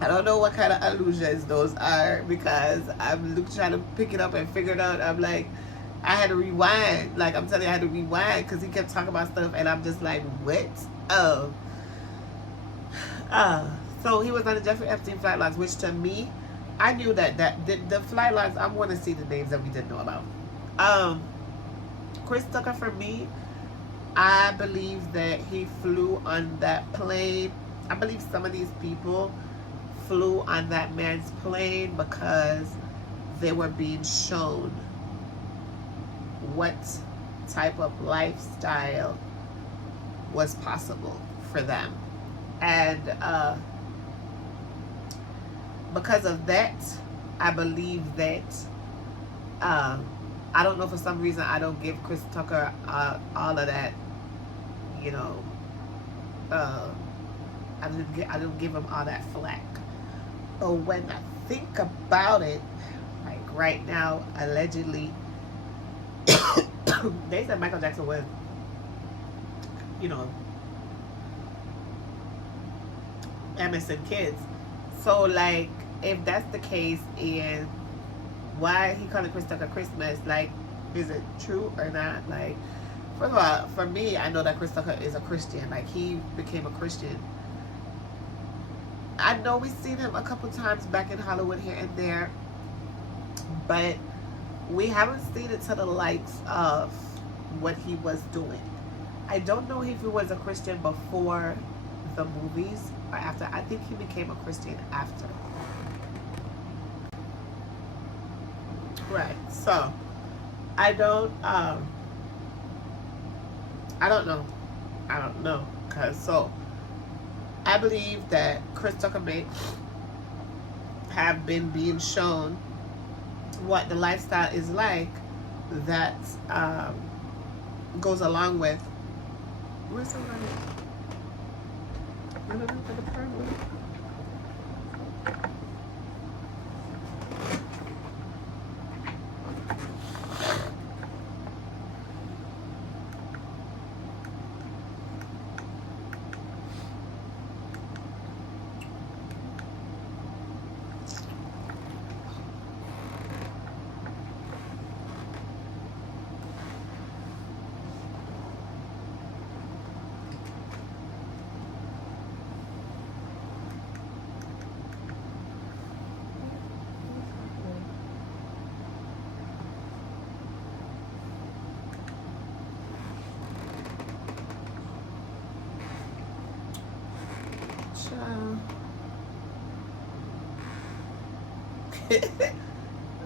I don't know what kind of allusions those are because I'm trying to pick it up and figure it out. I'm like, I had to rewind. Like, I'm telling you, I had to rewind because he kept talking about stuff and I'm just like, what? So he was on the Jeffrey Epstein flight logs, which to me, I knew that the flight logs, I want to see the names that we didn't know about. Chris Tucker, for me, I believe that he flew on that plane. I believe some of these people flew on that man's plane because they were being shown what type of lifestyle was possible for them. And because of that, I believe that I don't know, for some reason I don't give Chris Tucker all of that, you know. I don't give him all that flack. But when I think about it, like right now, allegedly, they said Michael Jackson was, you know, MSN kids. So like, if that's the case, and why he calling Chris Tucker Christmas, like, is it true or not? Like, first of all, for me, I know that Chris Tucker is a Christian. Like, he became a Christian. I know we've seen him a couple times back in Hollywood here and there, but we haven't seen it to the likes of what he was doing. I don't know if he was a Christian before the movies or after. I think he became a Christian after. Right. So I don't know. Cause so I believe that Chris Tucker may have been being shown what the lifestyle is like that goes along with. Where's the money? I don't know for the problem.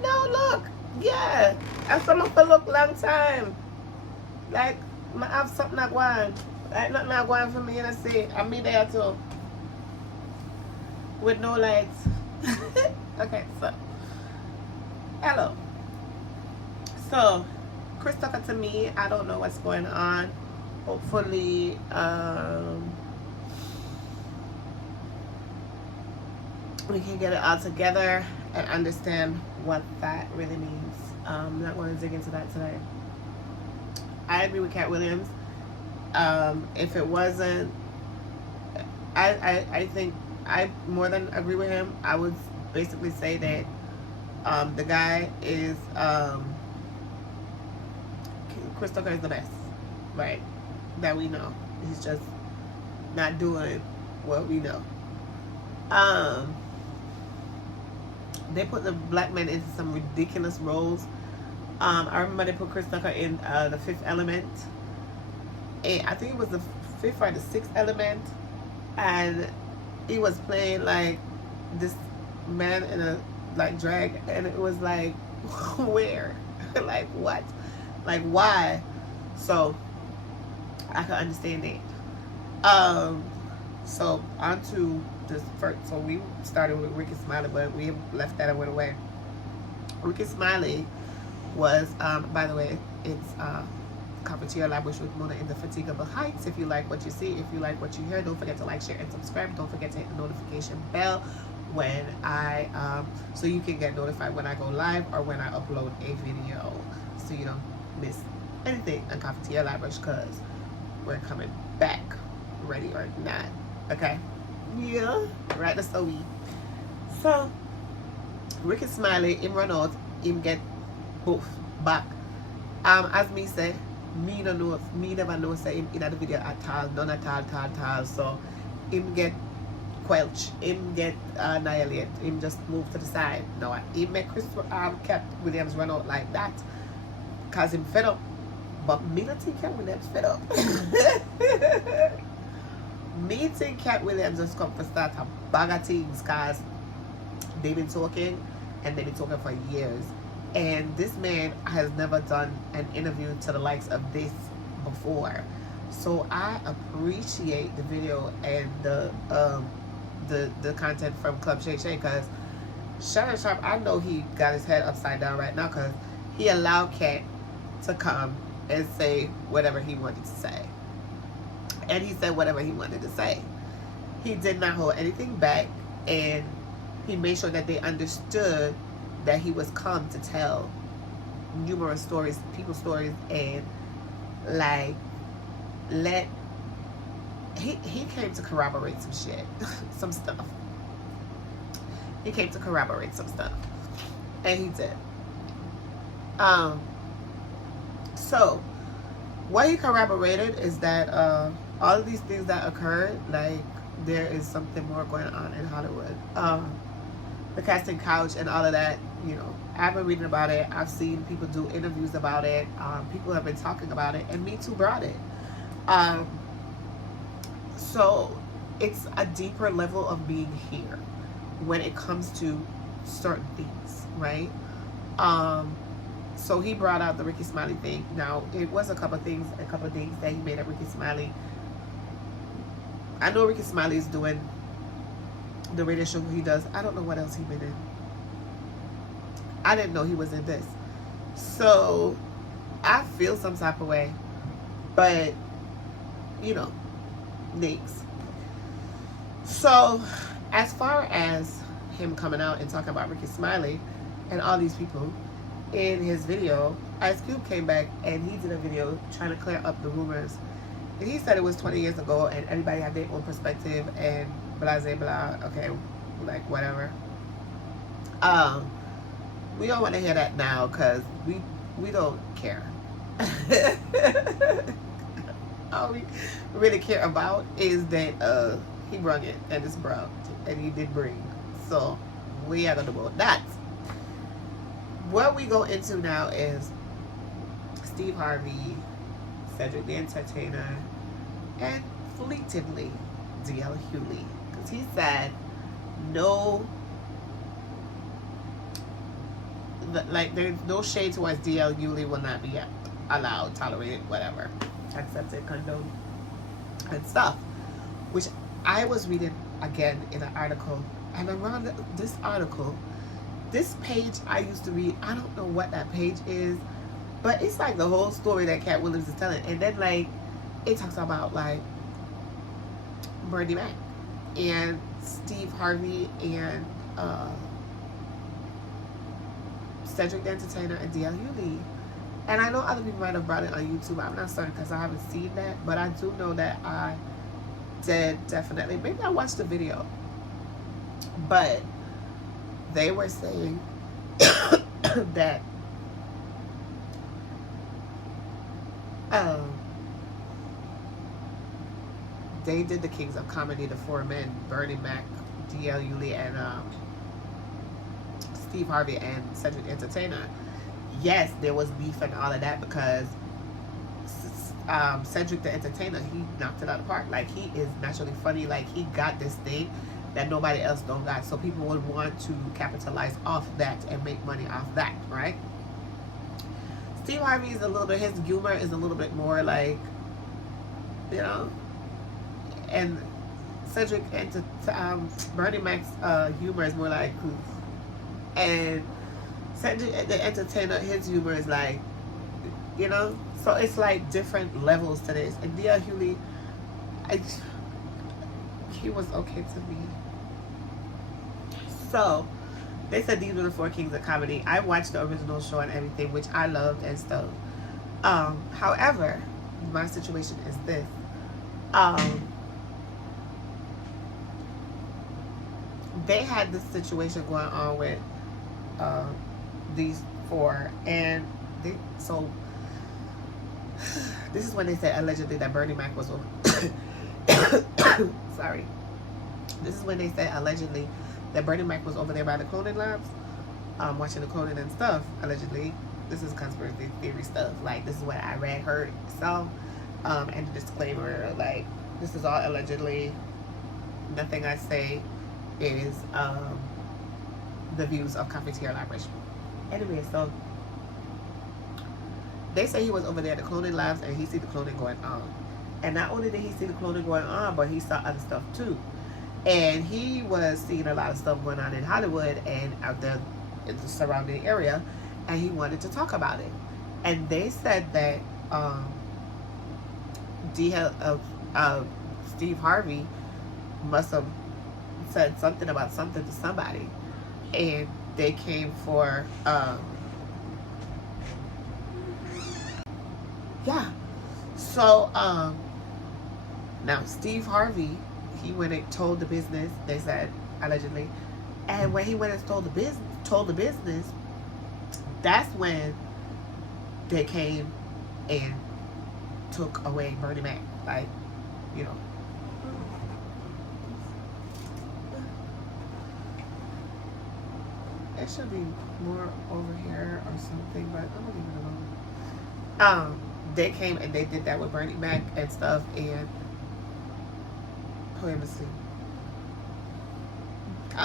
No, look, yeah, I'm someone for look long time. Like, I have something not going. Like, nothing not going for me, and I see, I'm me there too. With no lights. Okay, so, hello. So, Chris Tucker, to me, I don't know what's going on. Hopefully, we can get it all together and understand what that really means. I'm not going to dig into that today. I agree with Katt Williams. If it wasn't, I think I more than agree with him. I would basically say that the guy is Chris Tucker is the best, right? That we know. He's just not doing what we know. They put the black men into some ridiculous roles. I remember they put Chris Tucker in The Fifth Element. And I think it was the fifth or the sixth element. And he was playing like this man in a like drag. And it was like, where? Like what? Like why? So I can understand that. So on to this first. So we started with Rickey Smiley, but we left that and went away. Rickey Smiley was, by the way, it's Cafeteria Labyrinth with Mona in the Fatigable Heights. If you like what you see, if you like what you hear, don't forget to like, share, and subscribe. Don't forget to hit the notification bell when I, so you can get notified when I go live or when I upload a video, so you don't miss anything on Cafeteria Labyrinth, because we're coming back, ready or not. Okay? Yeah, right, that's so we. So, Rickey Smiley, him run out, him get both back. As me say, me no know, me never know say him in the video at all, none at all. So, him get quelch, him get annihilate, him just move to the side. Now, he make Katt Williams run out like that, cause him fed up. But me not think Katt Williams fed up. Me think Katt Williams just come for start a bag of things, cause they've been talking and they've been talking for years. And this man has never done an interview to the likes of this before. So I appreciate the video and the content from Club Shay, because Shannon Sharp, I know he got his head upside down right now because he allowed Katt to come and say whatever he wanted to say. And he said whatever he wanted to say. He did not hold anything back, and he made sure that they understood that he was come to tell numerous stories, people's stories, and like he came to corroborate some shit, some stuff. He came to corroborate some stuff, and he did. So what he corroborated is that all of these things that occurred, like there is something more going on in Hollywood. The casting couch and all of that, you know, I've been reading about it. I've seen people do interviews about it. People have been talking about it, and Me Too brought it. So it's a deeper level of being here when it comes to certain things, right? So he brought out the Rickey Smiley thing. Now, it was a couple of things that he made at Rickey Smiley. I know Rickey Smiley is doing the radio show he does. I don't know what else he's been in. I didn't know he was in this. So I feel some type of way. But, you know, next. So as far as him coming out and talking about Rickey Smiley and all these people, in his video, Ice Cube came back and he did a video trying to clear up the rumors. And he said it was 20 years ago and everybody had their own perspective and blah, blah, blah. Okay, like whatever. We don't want to hear that now because we don't care. All we really care about is that he brung it and it's brought and he did bring. So we are gonna go with that. What we go into now is Steve Harvey, Cedric the Entertainer, and fleetingly DL Hughely, because he said no, like there's no shade towards DL Hughely will not be allowed, tolerated, whatever, accepted, condoned, and stuff. Which I was reading again in an article, and around this article, this page I used to read, I don't know what that page is, but it's like the whole story that Katt Williams is telling. And then like it talks about like Bernie Mac and Steve Harvey and Cedric the Entertainer and DL Hughely. And I know other people might have brought it on YouTube. I'm not certain because I haven't seen that, but I do know that I did definitely. Maybe I watched the video, but they were saying that they did the Kings of Comedy, the four men, Bernie Mac, DL Hughely, and Steve Harvey and Cedric the Entertainer. Yes, there was beef and all of that because Cedric the Entertainer, he knocked it out of the park. Like, he is naturally funny. Like, he got this thing that nobody else don't got. So people would want to capitalize off that and make money off that, right? Steve Harvey is a little bit, his humor is a little bit more like, you know, and Cedric and Bernie Mac's humor is more like, and Cedric the Entertainer, his humor is like, you know, so it's like different levels to this. And DL Hughely, he was okay to me. So they said these were the four kings of comedy. I watched the original show and everything, which I loved and stuff. However, my situation is this. They had this situation going on with these four, and they, so this is when they said allegedly that Bernie Mac was sorry. This is when they said allegedly that Bernie Mac was over there by the cloning labs, watching the cloning and stuff, allegedly. This is conspiracy theory stuff. Like, this is what I read, heard, saw, and the disclaimer, like, this is all allegedly. Nothing I say is the views of Cafeteria Liberation. Anyway, so they say he was over there at the cloning labs and he see the cloning going on. And not only did he see the cloning going on, but he saw other stuff too. And he was seeing a lot of stuff going on in Hollywood and out there in the surrounding area, and he wanted to talk about it. And they said that D, Steve Harvey must have said something about something to somebody, and they came for yeah. So now Steve Harvey, he went and told the business. They said allegedly, and when he went and told the business, that's when they came and took away Bernie Mac. Like, you know. It should be more over here or something, but I'm gonna leave it alone. They came and they did that with Bernie Mac and stuff, and let me see.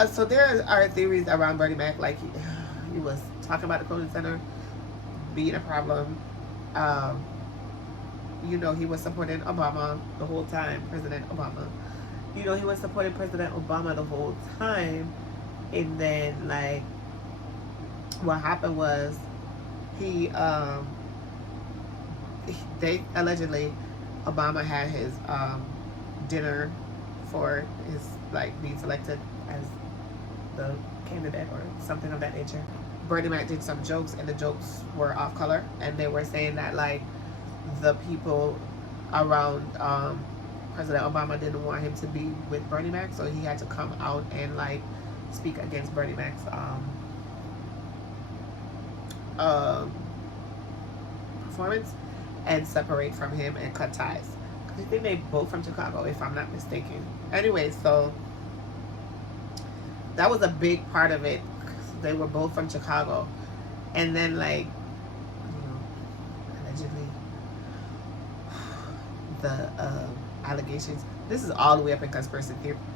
So there are theories around Bernie Mac, like he was talking about the Coding Center being a problem. You know, he was supporting Obama the whole time, President Obama. You know, he was supporting President Obama the whole time, and then like what happened was they allegedly, Obama had his dinner for his like being selected as the candidate or something of that nature. Bernie Mac did some jokes, and the jokes were off color, and they were saying that like the people around President Obama didn't want him to be with Bernie Mac, so he had to come out and like speak against Bernie Mac's performance and separate from him and cut ties. I think they both from Chicago, if I'm not mistaken. Anyway, so that was a big part of it. They were both from Chicago, and then like, you know, allegedly the allegations. This is all the way up in conspiracy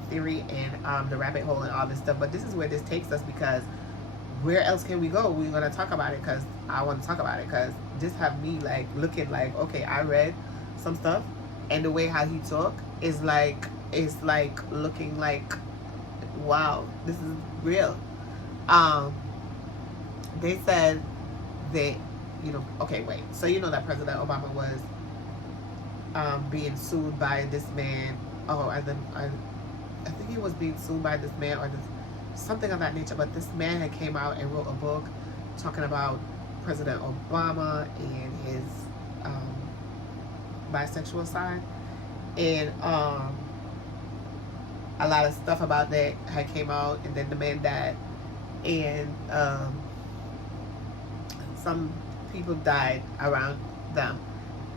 theory and the rabbit hole and all this stuff. But this is where this takes us, because where else can we go? We're gonna talk about it because I want to talk about it, because this have me like looking like, okay, I read some stuff, and the way how he talk is like, it's like looking like, wow, this is real. They said that, you know, okay, wait. So you know that President Obama was being sued by this man. Oh, and then I think he was being sued by this man or something of that nature. But this man had came out and wrote a book talking about President Obama and his bisexual side, and a lot of stuff about that had came out, and then the man died, and some people died around them,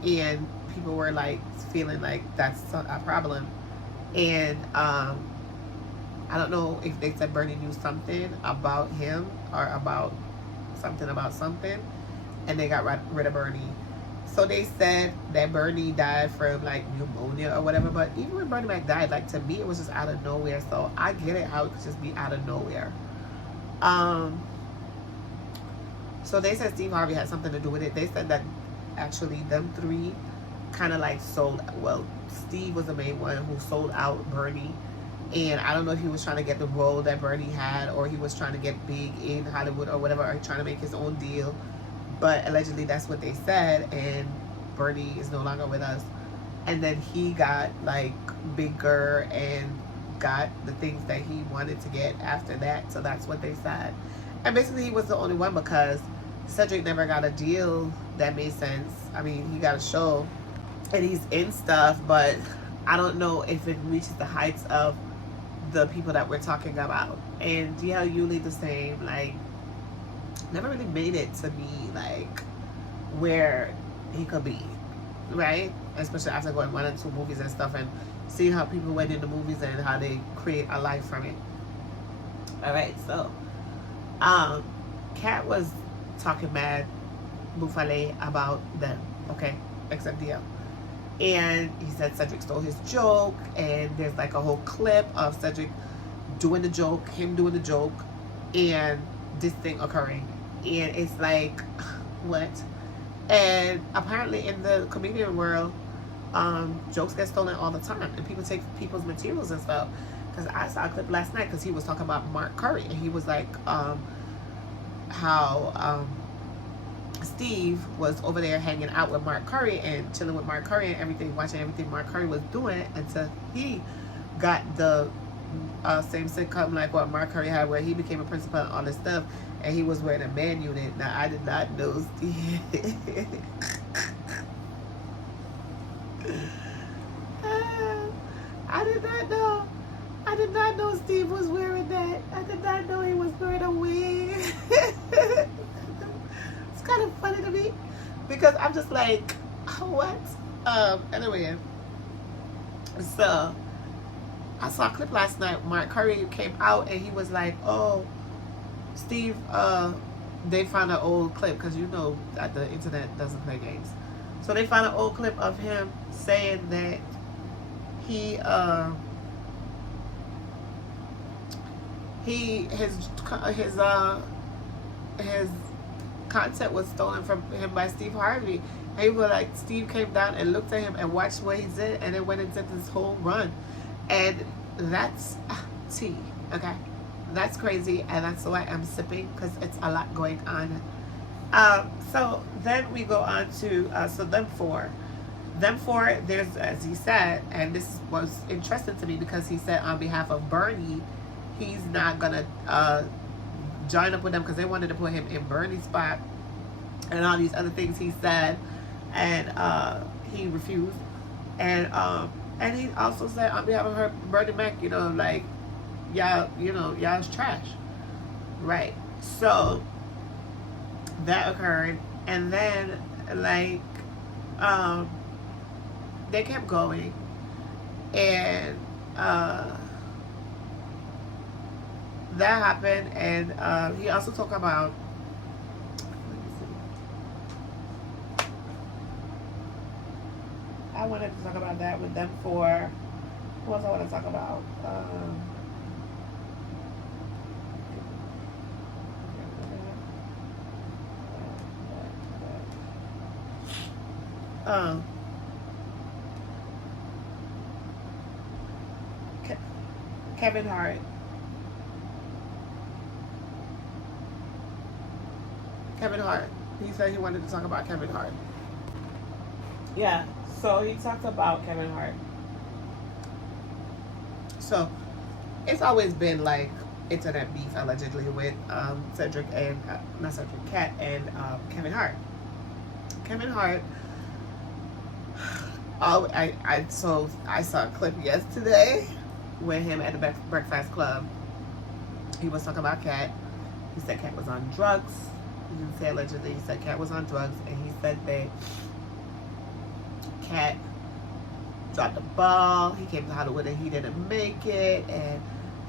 and people were like feeling like that's a problem. And I don't know if they said Bernie knew something about him or about something, and they got rid of Bernie. So they said that Bernie died from like pneumonia or whatever. But even when Bernie Mac died, like, to me it was just out of nowhere. So I get it how it could just be out of nowhere. So they said Steve Harvey had something to do with it. They said that actually them three kind of like sold, well, Steve was the main one who sold out Bernie, and I don't know if he was trying to get the role that Bernie had, or he was trying to get big in Hollywood or whatever, or trying to make his own deal. But allegedly that's what they said, and Bernie is no longer with us. And then he got like bigger and got the things that he wanted to get after that. So that's what they said. And basically he was the only one, because Cedric never got a deal that made sense. I mean, he got a show and he's in stuff, but I don't know if it reaches the heights of the people that we're talking about. And Hughely the same, like, never really made it to be like where he could be, right? Especially after going 1 and 2 movies and stuff, and seeing how people went into movies and how they create a life from it. All right, so Katt was talking mad buffale about them, okay, except DL. And he said Cedric stole his joke, and there's like a whole clip of Cedric doing the joke, him doing the joke, and this thing occurring. And it's like, what? And apparently in the comedian world, jokes get stolen all the time, and people take people's materials and stuff. because I saw a clip last night because he was talking about Mark Curry, and he was like, how Steve was over there hanging out with Mark Curry and chilling with Mark Curry and everything, watching everything Mark Curry was doing until he got the same sitcom like what Mark Curry had, where he became a principal and all this stuff, and he was wearing a man unit. Now I did not know Steve. I did not know Steve was wearing that. I did not know he was wearing a wig. It's kind of funny to me because I'm just like, what? Anyway, so I saw a clip last night. Mark Curry came out and he was like, oh, Steve, they found an old clip, because you know that the internet doesn't play games. So they found an old clip of him saying that his content was stolen from him by Steve Harvey. And he was like, Steve came down and looked at him and watched what he did, and then went and did this whole run. And that's tea, okay? That's crazy, and that's why I'm sipping, because it's a lot going on. So then we go on to so them four, there's, as he said, and this was interesting to me because he said on behalf of Bernie, he's not gonna join up with them because they wanted to put him in Bernie's spot and all these other things he said, and he refused. And he also said on behalf of her, Bernie Mac, like, y'all's trash, right? So that occurred, and then like they kept going, and that happened, and he also talked about, I wanted to talk about that with them four. What else I want to talk about? Kevin Hart. He said he wanted to talk about Kevin Hart. Yeah, so he talked about Kevin Hart. So it's always been like internet beef allegedly with Cedric and not Cedric, Katt and Kevin Hart. Kevin Hart. I saw a clip yesterday with him at the Breakfast Club. He was talking about Katt. He said Katt was on drugs. He didn't say allegedly. He said Katt was on drugs, and he said that Katt dropped the ball. He came to Hollywood and he didn't make it, and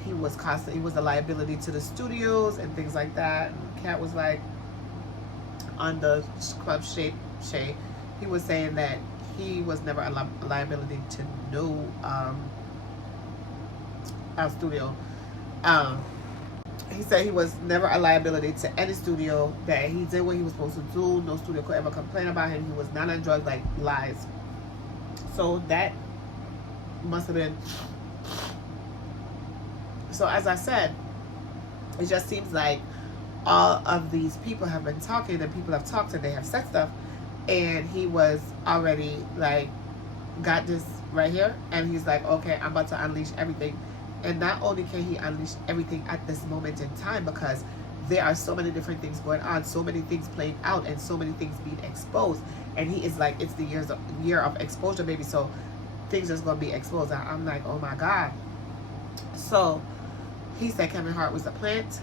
he was a liability to the studios and things like that. And Katt was like, on the club Shay, he was saying that he was never a liability to no studio. He said he was never a liability to any studio, that he did what he was supposed to do. No studio could ever complain about him. He was not on drugs, like lies. So that must have been. So as I said, it just seems like all of these people have been talking, and people have talked and they have said stuff, and he was already like, got this right here, and he's like, okay, I'm about to unleash everything. And not only can he unleash everything at this moment in time, because there are so many different things going on, so many things playing out, and so many things being exposed. And he is like, it's the year of exposure, baby. So things are going to be exposed. I'm like, oh my God. So he said Kevin Hart was a plant.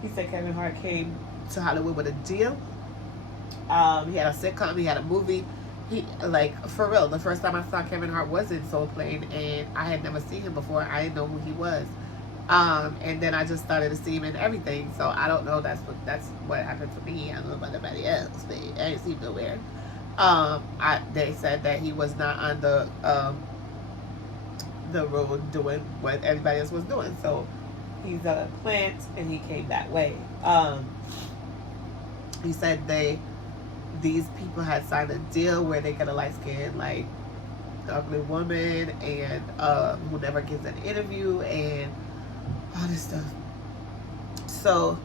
He said Kevin Hart came to Hollywood with a deal. He had a sitcom. He had a movie. He, like, for real, the first time I saw Kevin Hart was in Soul Plane, and I had never seen him before. I didn't know who he was. And then I just started to see him in everything. So I don't know. That's what happened for me. I don't know about anybody else. But I didn't see him nowhere. They said that he was not on the road doing what everybody else was doing. So he's a plant, and he came that way. He said these people had signed a deal where they get a light skin, like ugly woman, and who never gives an interview, and all this stuff. So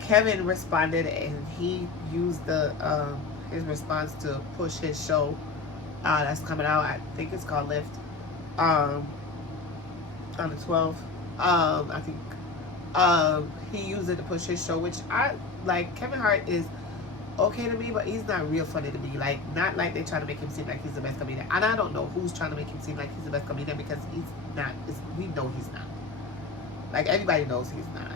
Kevin responded, and he used the his response to push his show that's coming out. I think it's called Lift, on the 12th. I think he used it to push his show, which I like. Kevin Hart is okay to me, but he's not real funny to me. Like, not like they try to make him seem like he's the best comedian. And I don't know who's trying to make him seem like he's the best comedian, because he's not. We know he's not. Like, everybody knows he's not.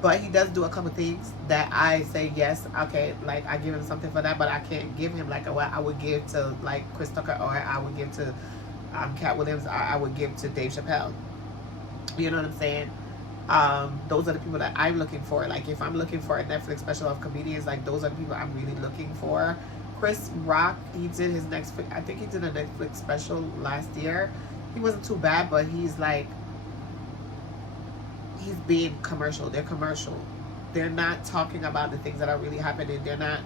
But he does do a couple things that I say, yes, okay, like, I give him something for that, but I can't give him, like, what I would give to, like, Chris Tucker, or I would give to Katt Williams, or I would give to Dave Chappelle. You know what I'm saying? Those are the people that I'm looking for. Like, if I'm looking for a Netflix special of comedians, like, those are the people I'm really looking for. Chris Rock, he did his next, I think he did a Netflix special last year. He wasn't too bad, but he's like, he's being commercial. They're commercial. They're not talking about the things that are really happening. They're not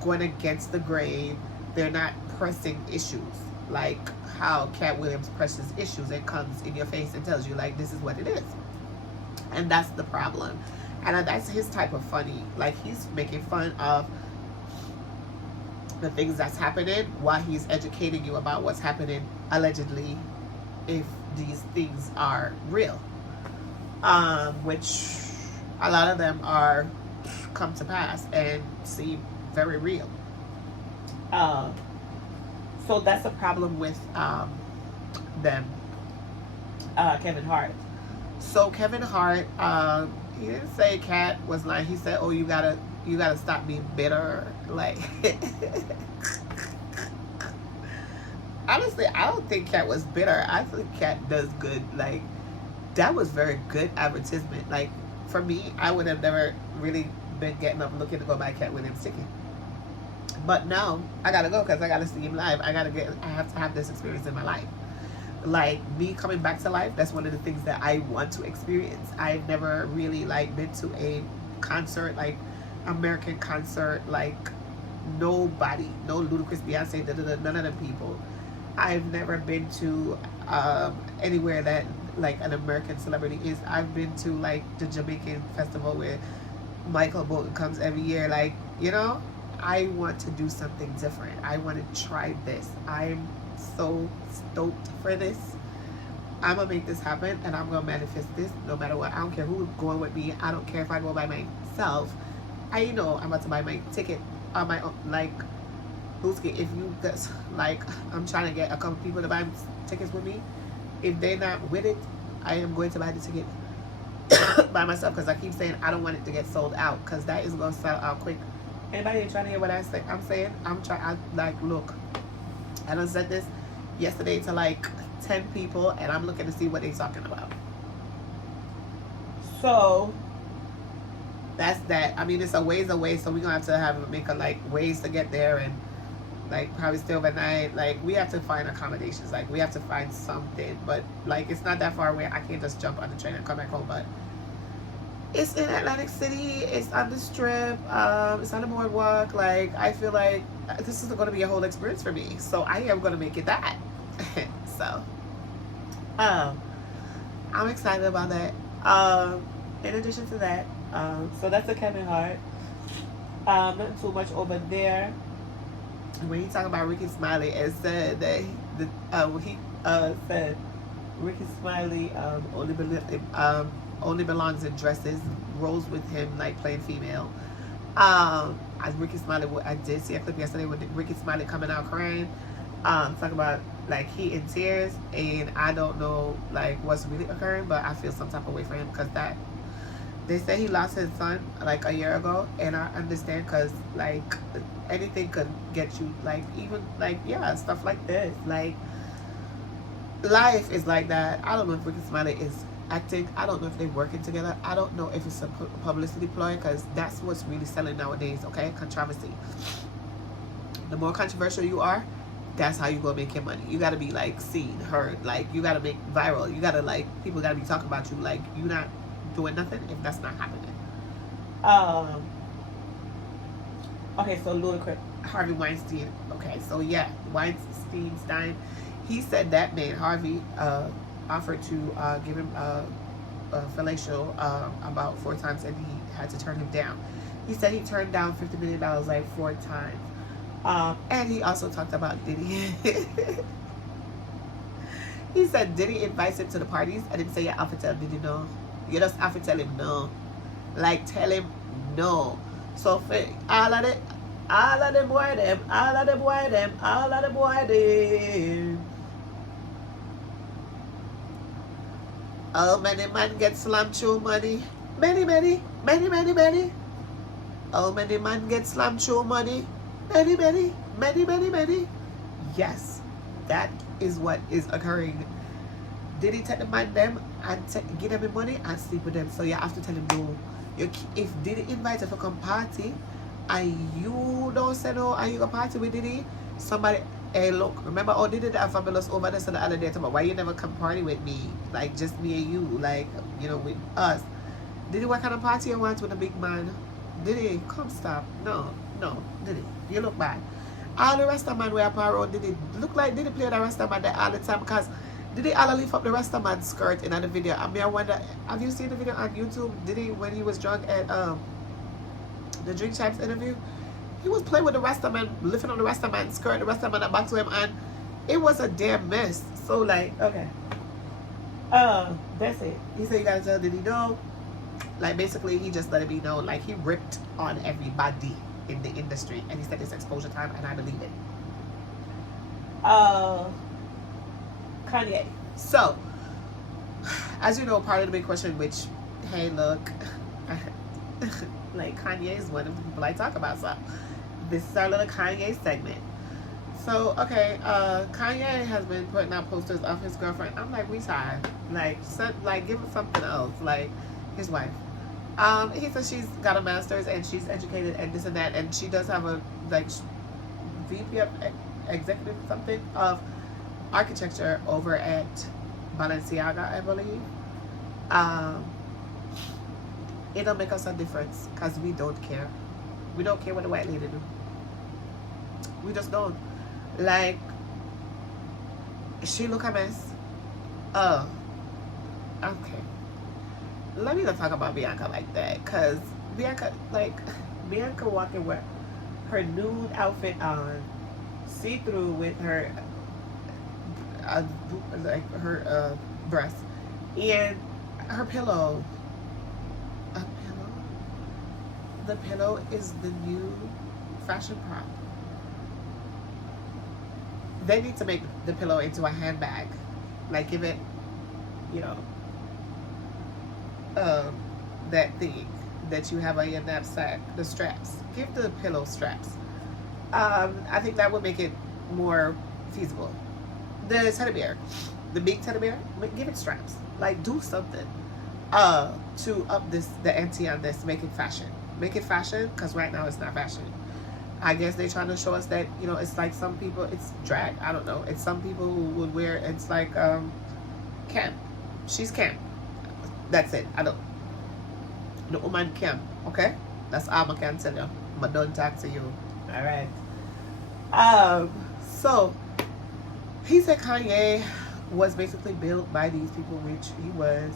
going against the grain. They're not pressing issues like how Katt Williams presses issues and comes in your face and tells you, like, this is what it is. And that's the problem. And that's his type of funny. Like, he's making fun of the things that's happening while he's educating you about what's happening, allegedly, if these things are real. Which a lot of them are come to pass and seem very real. So that's a problem with them. Kevin Hart. So Kevin Hart, he didn't say Katt was like, he said, oh, you gotta stop being bitter. Like, honestly, I don't think Katt was bitter. I think Katt does good. Like, that was very good advertisement. Like, for me, I would have never really been getting up looking to go buy Katt Williams ticket. But now I gotta go because I gotta see him live. I have to have this experience in my life. Like, me coming back to life, that's one of the things that I want to experience. I've never really, like, been to a concert, like American concert, like nobody, no Ludacris, Beyonce, none of them people. I've never been to anywhere that like an American celebrity is. I've been to like the Jamaican festival where Michael Bolton comes every year. Like, you know, I want to do something different. I want to try this. I'm so stoked for this. I'm gonna make this happen, and I'm gonna manifest this no matter what. I don't care who's going with me. I don't care if I go by myself. I know I'm about to buy my ticket on my own. Like, if you guys, like, I'm trying to get a couple people to buy tickets with me. If they're not with it, I am going to buy the ticket by myself, because I keep saying I don't want it to get sold out, because that is going to sell out quick. Anybody trying to hear what I'm saying? Look, I done said this yesterday to like 10 people, and I'm looking to see what they're talking about. So that's that. I mean, it's a ways away, so we're going to have to make a like ways to get there, and like probably stay overnight. Like, we have to find accommodations. Like, we have to find something. But like, it's not that far away. I can't just jump on the train and come back home. But it's in Atlantic City. It's on the Strip. It's on the boardwalk. Like, I feel like this is going to be a whole experience for me. So I am going to make it that. So I'm excited about that. In addition to that, so that's a Kevin Hart. Nothing too much over there. When he talked about Rickey Smiley, it said that he said Rickey Smiley only belongs in dresses, rolls with him like playing female. As Rickey Smiley, I did see a clip yesterday with Rickey Smiley coming out crying, talking about like he in tears, and I don't know like what's really occurring, but I feel some type of way for him, because that they say he lost his son like a year ago, and I understand, because like anything could get you, like, even like, yeah, stuff like this, like, life is like that. I don't know if Rickey Smiley is acting. I don't know if they're working together. I don't know if it's a publicity ploy, because that's what's really selling nowadays. Okay, controversy. The more controversial you are, that's how you go make your money. You gotta be like seen, heard, like you gotta make viral. You gotta, like, people gotta be talking about you. Like, you're not doing nothing if that's not happening. Okay, so Ludacris, Harvey Weinstein. Okay, so yeah, Weinstein, He said that man, Harvey, offered to give him fellatio about 4 times, and he had to turn him down. He said he turned down $50 million like 4 times. And he also talked about Diddy. He said Diddy invites him to the parties, and him say, you have to tell Diddy no. You just have to tell him no. Like, tell him no. So for all of the boy them, oh, many man get slammed through money. Many. Oh, many man get slammed through money. Many. Yes, that is what is occurring. Did he take the man them and give them the money and sleep with them? So you have to tell him no. If Diddy invite you to come party and you don't say no and you go party with Diddy, somebody, hey look, remember how Diddy that fabulous over there so the other day about why you never come party with me? Like just me and you, like, you know, with us. Diddy, what kind of party you want with a big man? Diddy, come stop. No, Diddy, you look bad. All the rest of man we are around Diddy look like Diddy play the rest of man there all the time, because Diddy all lift up the rest of man's skirt in the video. I mean, I wonder, have you seen the video on YouTube? Diddy, when he was drunk at the Drink Champs interview, he was playing with the rest of man, lifting on the rest of man's skirt, the rest of man back to him, and it was a damn mess. So like, okay, that's it. He said you gotta tell Diddy no. Like basically, he just let it be known, like he ripped on everybody in the industry, and he said it's exposure time, and I believe it. Kanye. So, as you know, part of the big question, which, hey, look, like Kanye is one of the people I talk about. So, this is our little Kanye segment. So, okay, Kanye has been putting out posters of his girlfriend. I'm like, we tired. Like, give him something else. Like, his wife. He says she's got a master's and she's educated and this and that, and she does have a like VP of executive something of architecture over at Balenciaga, I believe. It don't make us a difference because we don't care. We don't care what the white lady do. We just don't. Like, she look a mess. Okay. Let me not talk about Bianca like that, because Bianca walking with her nude outfit on, see-through with her her breast and her pillow. A pillow? The pillow is the new fashion prop. They need to make the pillow into a handbag. Like, give it, you know, that thing that you have on your knapsack, the straps. Give the pillow straps. I think that would make it more feasible. The teddy bear, the big teddy bear, give it straps. Like, do something to up the ante on this. Make it fashion. Make it fashion, because right now it's not fashion. I guess they're trying to show us that, you know, it's like some people, it's drag. I don't know. It's some people who would wear, it's like camp. She's camp. That's it. I don't. The woman camp. Okay? That's all I can tell you. But don't talk to you. Alright. So he said Kanye was basically built by these people, which he was.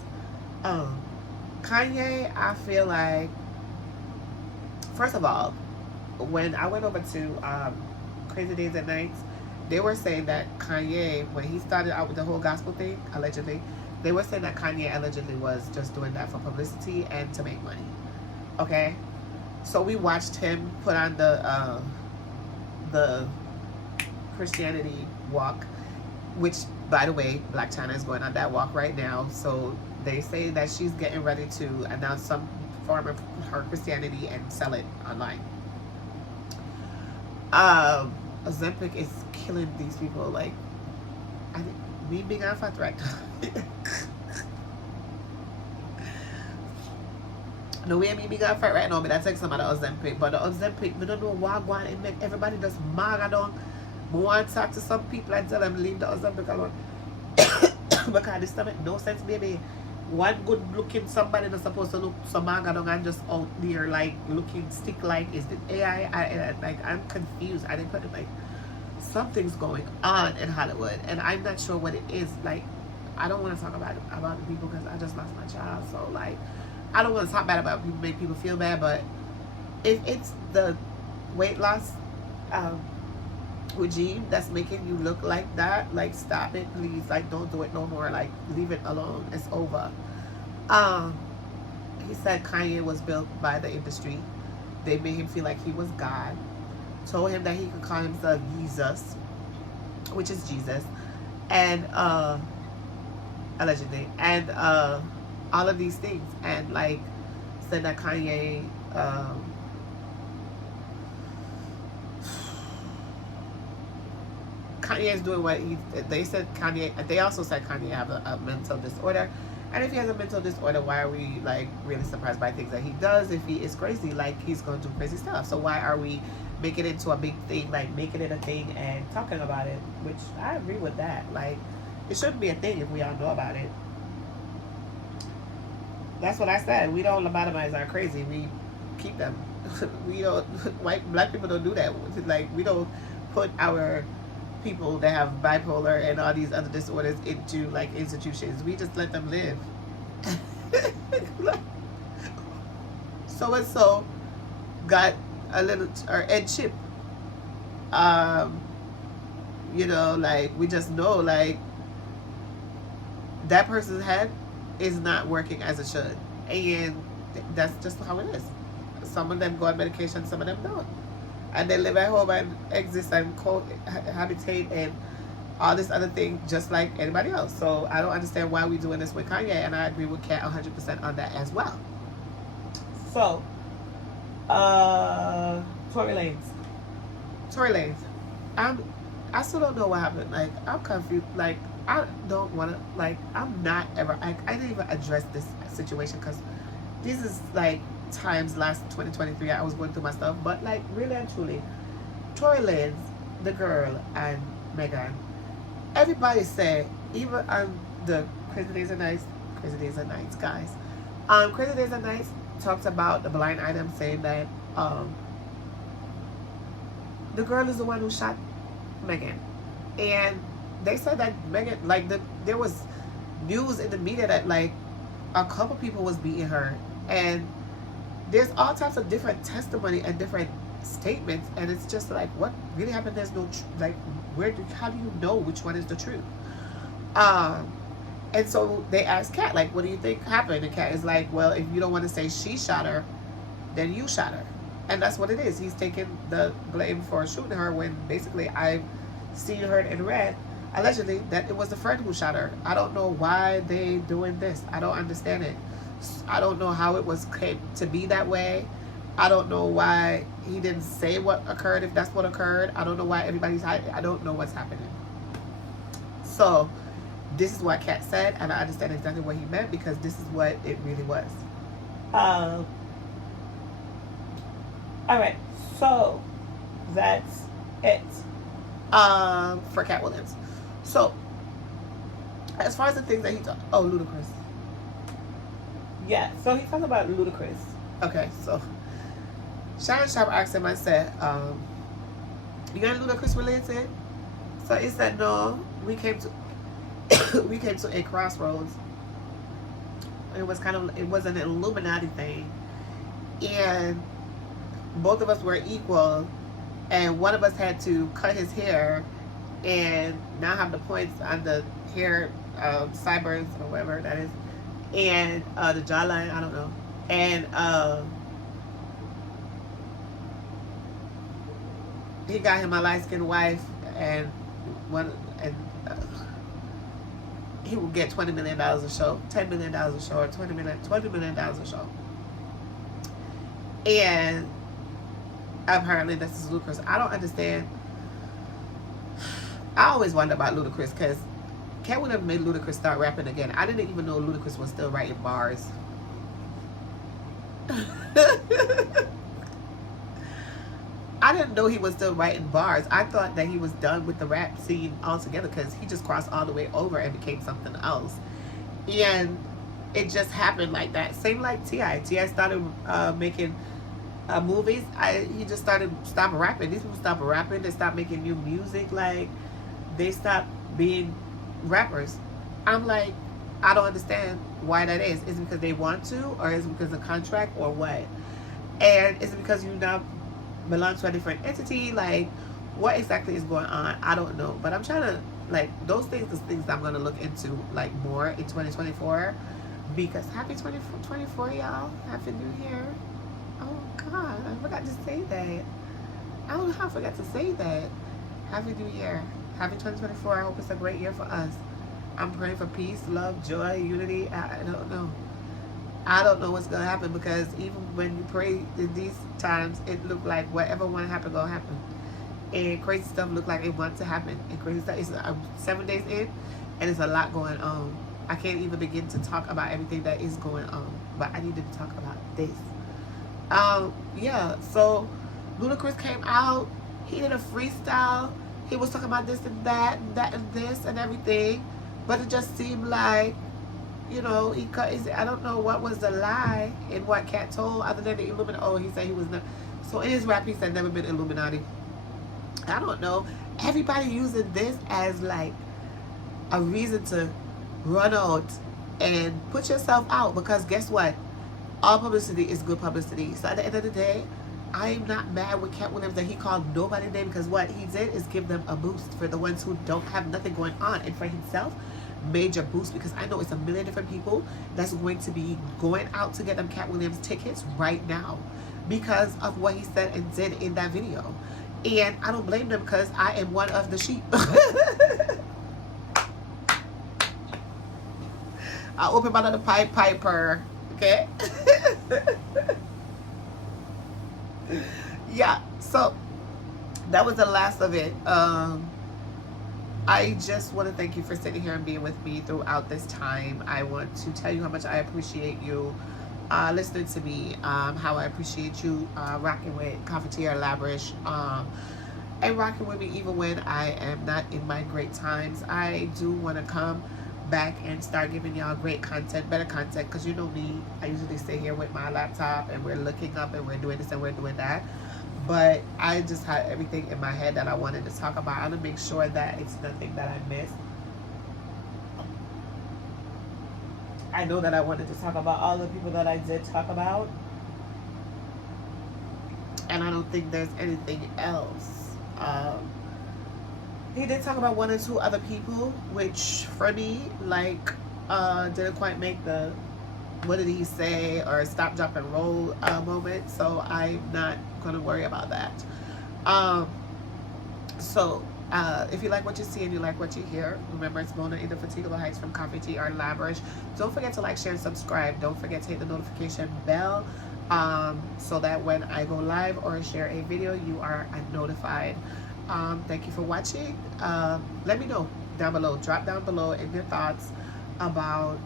Kanye, I feel like, first of all, when I went over to Crazy Days and Nights, they were saying that Kanye, when he started out with the whole gospel thing, allegedly, they were saying that Kanye allegedly was just doing that for publicity and to make money. Okay? So we watched him put on the Christianity walk, which, by the way, Black China is going on that walk right now. So they say that she's getting ready to announce some form of her Christianity and sell it online. Ozempic is killing these people. Like, I think me being on fat right now. The way me being on fat right now, but I take some of the Ozempic. But the Ozempic, we don't know what going and make everybody just maga down. I want to talk to some people and tell them leave the Ozempic alone. Because this time no sense, baby. One good looking somebody that's supposed to look so maga down and just out there like looking stick like, is it AI? Like, I'm confused. I didn't put it like. something's going on in Hollywood, and I'm not sure what it is. Like, I don't want to talk about the people because I just lost my child. So like, I don't want to talk bad about people, make people feel bad. But if it's the weight loss regime that's making you look like that, like, stop it, please. Like, don't do it no more. Like, leave it alone. It's over. He said Kanye was built by the industry. They made him feel like he was God. Told him that he could call himself Jesus, which is Jesus, and allegedly, and all of these things, and like said that Kanye Kanye is doing what they said. They also said Kanye have a mental disorder. And if he has a mental disorder, why are we like really surprised by things that he does? If he is crazy, like, he's going to do crazy stuff. So why are we making it into a big thing, like making it a thing and talking about it? Which I agree with that. Like, it shouldn't be a thing if we all know about it. That's what I said. We don't lobotomize our crazy. We keep them. We don't. Black people don't do that. Like, we don't put our people that have bipolar and all these other disorders into like institutions. We just let them live. So and so got a little head chip. You know, like, we just know, like, that person's head is not working as it should, and that's just how it is. Some of them go on medication, some of them don't. And they live at home and exist and cohabitate and all this other thing just like anybody else. So I don't understand why we're doing this with Kanye, and I agree with Katt 100% on that as well. So, Tory Lanez. I still don't know what happened. Like, I'm confused. Like, I don't want to, like, I'm not ever, I didn't even address this situation because this is like times last 2023 I was going through my stuff. But like, really and truly, Tory Lanez, the girl, and Megan, everybody said, even on the Crazy Days and Nights guys, Crazy Days and Nights talks about the blind item, saying that the girl is the one who shot Megan, and they said that Megan, like, there was news in the media that like a couple people was beating her, and there's all types of different testimony and different statements, and it's just like, what really happened? There's no like, how do you know which one is the truth? And so they asked Katt, like, what do you think happened? And Katt is like, well, if you don't want to say she shot her, then you shot her. And that's what it is. He's taking the blame for shooting her, when basically I've seen, heard, and read allegedly that it was the friend who shot her. I don't know why they doing this. I don't understand it. I don't know how it came to be that way. I don't know why he didn't say what occurred, if that's what occurred. I don't know why everybody's hiding. I don't know what's happening. So this is what Katt said, and I understand exactly what he meant, because this is what it really was. All right, so that's it for Katt Williams. So as far as the things that he talked, Ludacris. Yeah, so he talked about Ludacris. Okay, so Shannon Sharp asked him, I said, you and Ludacris related? So he said, no, we came to a crossroads. It was an Illuminati thing, and both of us were equal, and one of us had to cut his hair and now have the points on the hair, sideburns or whatever that is, and the jawline, I don't know, and he got him a light-skinned wife, and he will get $20 million a show, $10 million a show, or $20 million a show. And apparently this is Ludacris. I don't understand. I always wonder about Ludacris, because Katt would have made Ludacris start rapping again. I didn't even know Ludacris was still writing bars. I didn't know he was still writing bars. I thought that he was done with the rap scene altogether, because he just crossed all the way over and became something else. And it just happened like that. Same like T.I. T.I. started making movies. He just stopped rapping. These people stopped rapping. They stopped making new music. Like they stopped being rappers. I'm like, I don't understand why that is. Is it because they want to, or is it because of contract, or what? And is it because you now belong to a different entity? Like, what exactly is going on? I don't know. But I'm trying to, like, those things is things I'm going to look into, like, more in 2024. Because happy 2024, y'all. Happy New Year. Oh, God. I forgot to say that. I don't know how I forgot to say that. Happy New Year. Happy 2024. I hope it's a great year for us. I'm praying for peace, love, joy, unity. I don't know. I don't know what's gonna happen, because even when you pray in these times, it look like whatever want to happen gonna happen, and crazy stuff look like it wants to happen, and crazy stuff. It's 7 days in, and it's a lot going on. I can't even begin to talk about everything that is going on, but I need to talk about this. Yeah. So Ludacris came out. He did a freestyle. He was talking about this and that, and that and this and everything, but it just seemed like, you know, I don't know what was the lie in what Katt told, other than the Illuminati. Oh, he said he was not. So in his rap, he said never been Illuminati. I don't know. Everybody using this as like a reason to run out and put yourself out, because guess what? All publicity is good publicity. So at the end of the day, I'm not mad with Katt Williams that he called nobody name, because what he did is give them a boost for the ones who don't have nothing going on, and for himself, major boost, because I know it's a million different people that's going to be going out to get them Katt Williams tickets right now because of what he said and did in that video. And I don't blame them, because I am one of the sheep. I'll open my little piper, okay? Yeah, so that was the last of it. I just want to thank you for sitting here and being with me throughout this time. I want to tell you how much I appreciate you listening to me, how I appreciate you rocking with Cafetiere Lavish, and rocking with me even when I am not in my great times. I do want to come back and start giving y'all great content, better content, because you know me, I usually sit here with my laptop and we're looking up and we're doing this and we're doing that. But I just had everything in my head that I wanted to talk about. I want to make sure that it's nothing that I missed. I know that I wanted to talk about all the people that I did talk about, and I don't think there's anything else. He did talk about one or two other people, which for me, like, didn't quite make the what did he say or stop, drop, and roll moment. So I'm not going to worry about that. If you like what you see and you like what you hear, remember it's Mona in the Fatigable Heights from Cafetiere Lavish. Don't forget to like, share, and subscribe. Don't forget to hit the notification bell so that when I go live or share a video, you are notified. Thank you for watching. Let me know down below. Drop down below in your thoughts about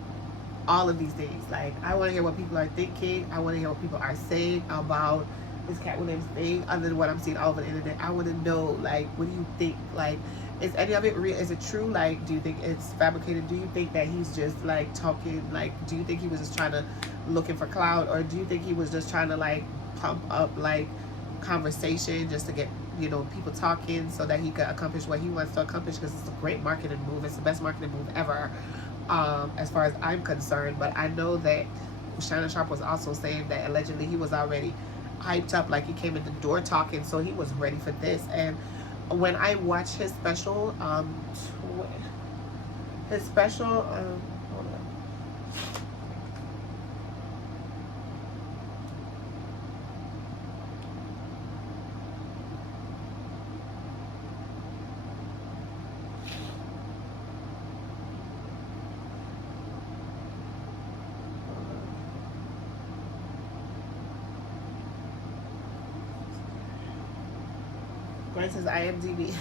all of these things. Like, I want to hear what people are thinking. I want to hear what people are saying about this Katt Williams thing, other than what I'm seeing all over the internet. I want to know, like, what do you think? Like, is any of it real? Is it true? Like, do you think it's fabricated? Do you think that he's just like talking? Like, do you think he was just trying to looking for clout, or do you think he was just trying to like pump up like conversation just to get, you know, people talking so that he could accomplish what he wants to accomplish? Because it's a great marketing move. It's the best marketing move ever, as far as I'm concerned. But I know that Shannon Sharp was also saying that allegedly he was already hyped up, like he came in the door talking, so he was ready for this. And when I watched his special, hold on. Where's his IMDb?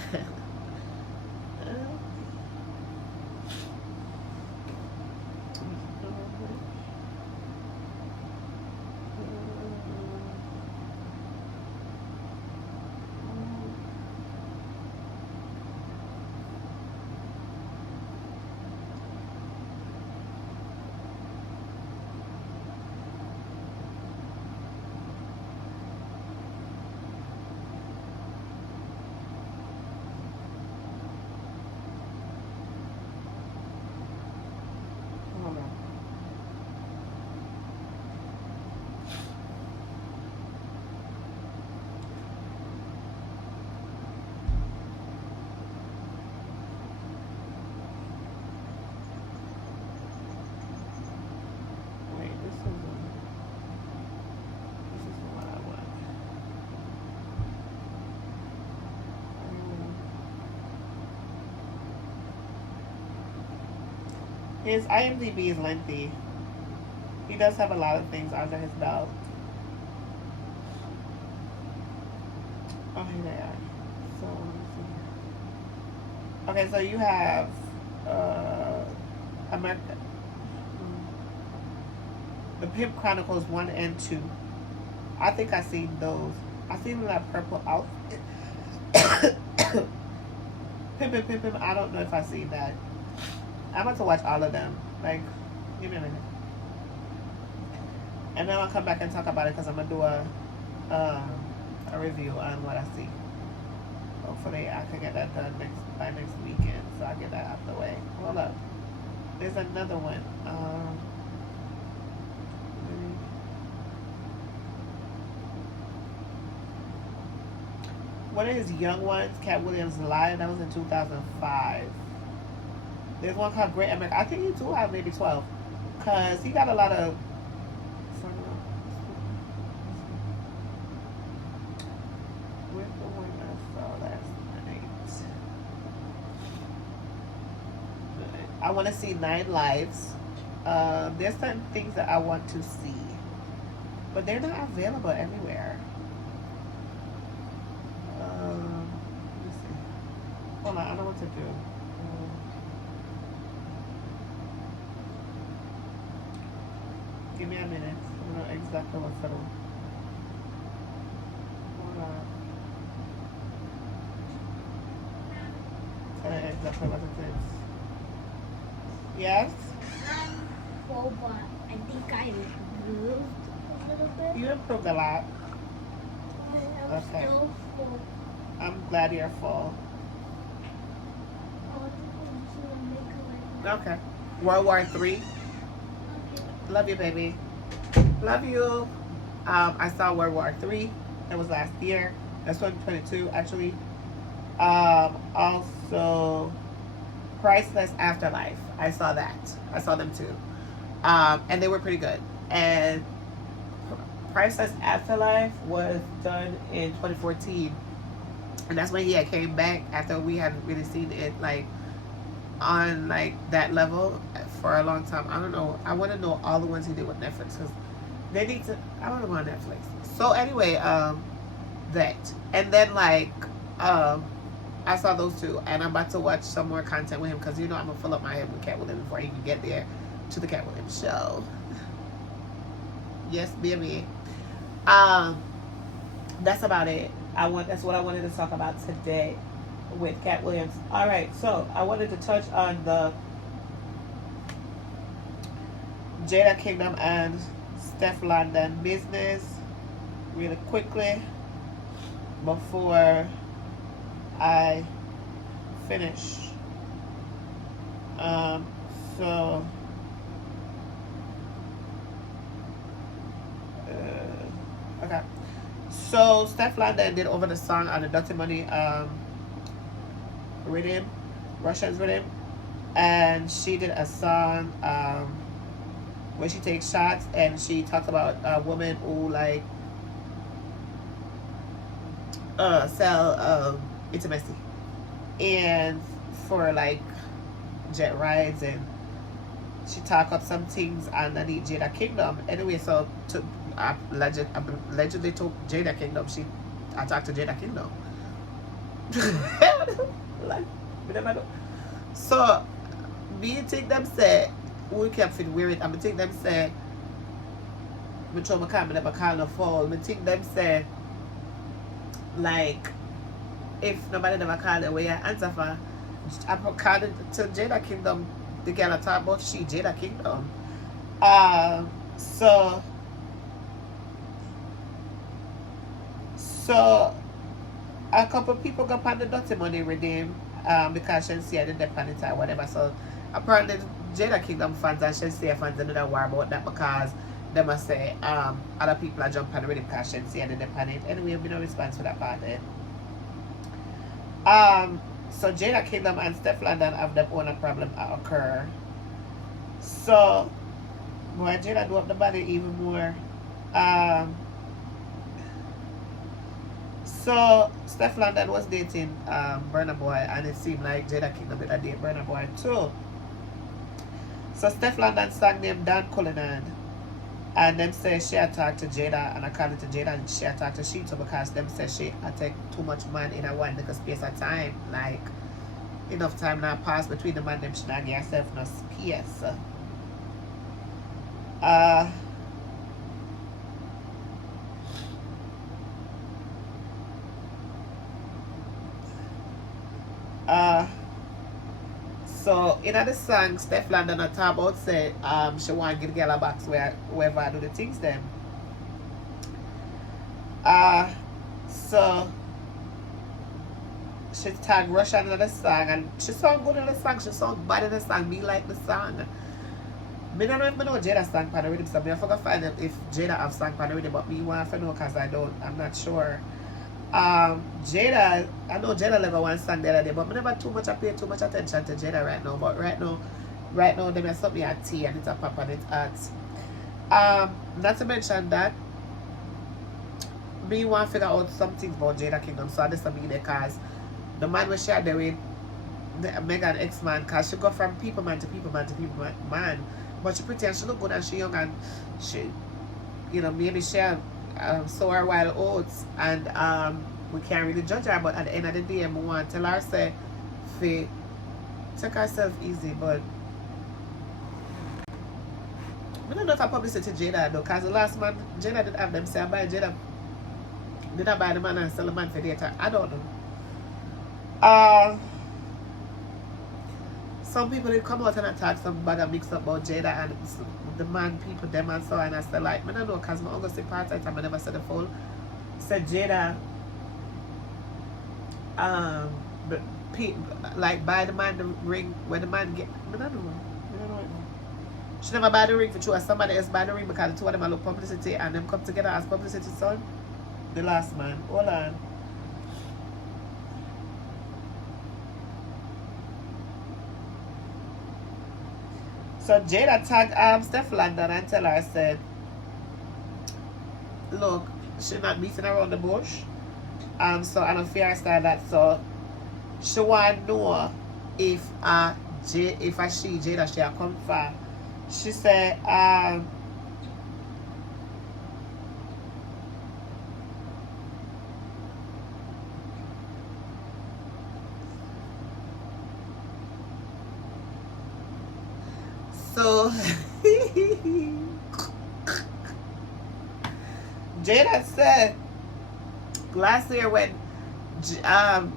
His IMDb is lengthy. He does have a lot of things under his belt. Oh, here they are. So, let me see. Okay, so you have America. The Pimp Chronicles 1 and 2. I think I seen those. I seen that purple outfit. Pimpin'. I don't know if I seen that. I'm about to watch all of them. Like, give me a minute. And then I'll come back and talk about it because I'm going to do a review on what I see. Hopefully I can get that done by next weekend. So I'll get that out the way. Hold up. There's another one. One of his young ones, Katt Williams Live, that was in 2005. There's one called Great America. I think he do have maybe 12. Because he got a lot of... Where's the one I saw last night? I want to see 9 Lives. There's certain things that I want to see. But they're not available everywhere. Let me see. Hold on, I know what to do. Give me a minute. I know exactly what to do. Hold on. Tell you exactly what it is. Yes? Well, but I think I improved a little bit. You improved a lot. I'm Okay. still full. I'm glad you're full. Oh, I think I'm just gonna make it like Okay. World War III. okay. Love you, baby. Love you. I saw World War III. That was last year. That's 2022, actually. Also, Priceless Afterlife. I saw that. I saw them too. And they were pretty good. And Priceless Afterlife was done in 2014. And that's when he had came back after we hadn't really seen it like on like that level for a long time. I don't know. I want to know all the ones he did with Netflix because they need to. I want to go on Netflix. So anyway, that and then like I saw those two, and I'm about to watch some more content with him because you know I'm gonna fill up my head with Katt Williams before he can get there to the Katt Williams show. Yes, baby. That's about it. That's what I wanted to talk about today with Katt Williams. All right, so I wanted to touch on the Jada Kingdom and Stef London business really quickly before I finish. Okay. So Stef London did over the song on the Dirty Money rhythm, Russian's rhythm, and she did a song where she takes shots and she talks about a woman who like sell intimacy and for like jet rides, and she talk up some things underneath Jada Kingdom. Anyway, so to allegedly told Jada Kingdom I talked to Jada Kingdom. Like, we never know. So me take them say we can't fit wear it. I'm gonna take them say me try my car, me never call no fall. Me take them say like if nobody never call the way I answer for, I'm calling to Jada Kingdom. The girl I talk about she Jada Kingdom. So a couple people got on the Dirty Money redeem because Shay didn't depend it or whatever. So apparently Jada Kingdom fans and Shay fans didn't worry about that because they must say other people are jumping on the redeem because Shay didn't depend it. Anyway, we no response for that part then. So Jada Kingdom and Stef London have their own problem occur. So boy, Jada do up the body even more. So Stef London was dating Burna Boy, and it seemed like Jada Kingdom did a date Burna Boy too. So Steph London sang named Dan Cullinan. And them say she attacked to Jada, and according to Jada, she attacked to she too, because them say she attacked too much man in a one little space of time. Like, enough time now pass between the man them, she not get herself no space. So in the song, Steph London talk about say she want to get the girl a box where whoever do the things them. So she tag Russian in the song, and she sound good in the song, she sound bad in the song, me like the song. Me don't know if I know Jada sang pan the rhythm, so I forgot find out if Jada have sang pan the rhythm, but me want to know because I'm not sure. Jada, I know Jada level one song the other day, but I never pay too much attention to Jada right now. But right now they mess up me at tea and it's a pop and it's at. Not to mention that me want to figure out some things about Jada Kingdom, so this will be because the man was shared there with the Megan ex-man, because she go from people man to people man to people man, but she pretend she look good and she young and she, maybe she sow her wild oats, and we can't really judge her, but at the end of the day, we want to tell her say fi take herself easy. But I don't know if I publicity Jada though, because the last man Jada did have them say buy Jada did I buy the man and sell the man for data. I don't know. Some people did come out and attack some bag and mix up about Jada and the man people them and so on, and I said like I don't know, because my uncle said part time I never said the full said Jada like buy the man the ring when the man get I don't know it now. She never buy the ring for sure, somebody else buy the ring because the two of them are look publicity and them come together as publicity son. The last man. Hold on. So Jada tagged Steph London and tell her, said, look, she not beating around the bush. So I don't fear style that. So she want to know if Jada she a come for. She said, so Jada said last year when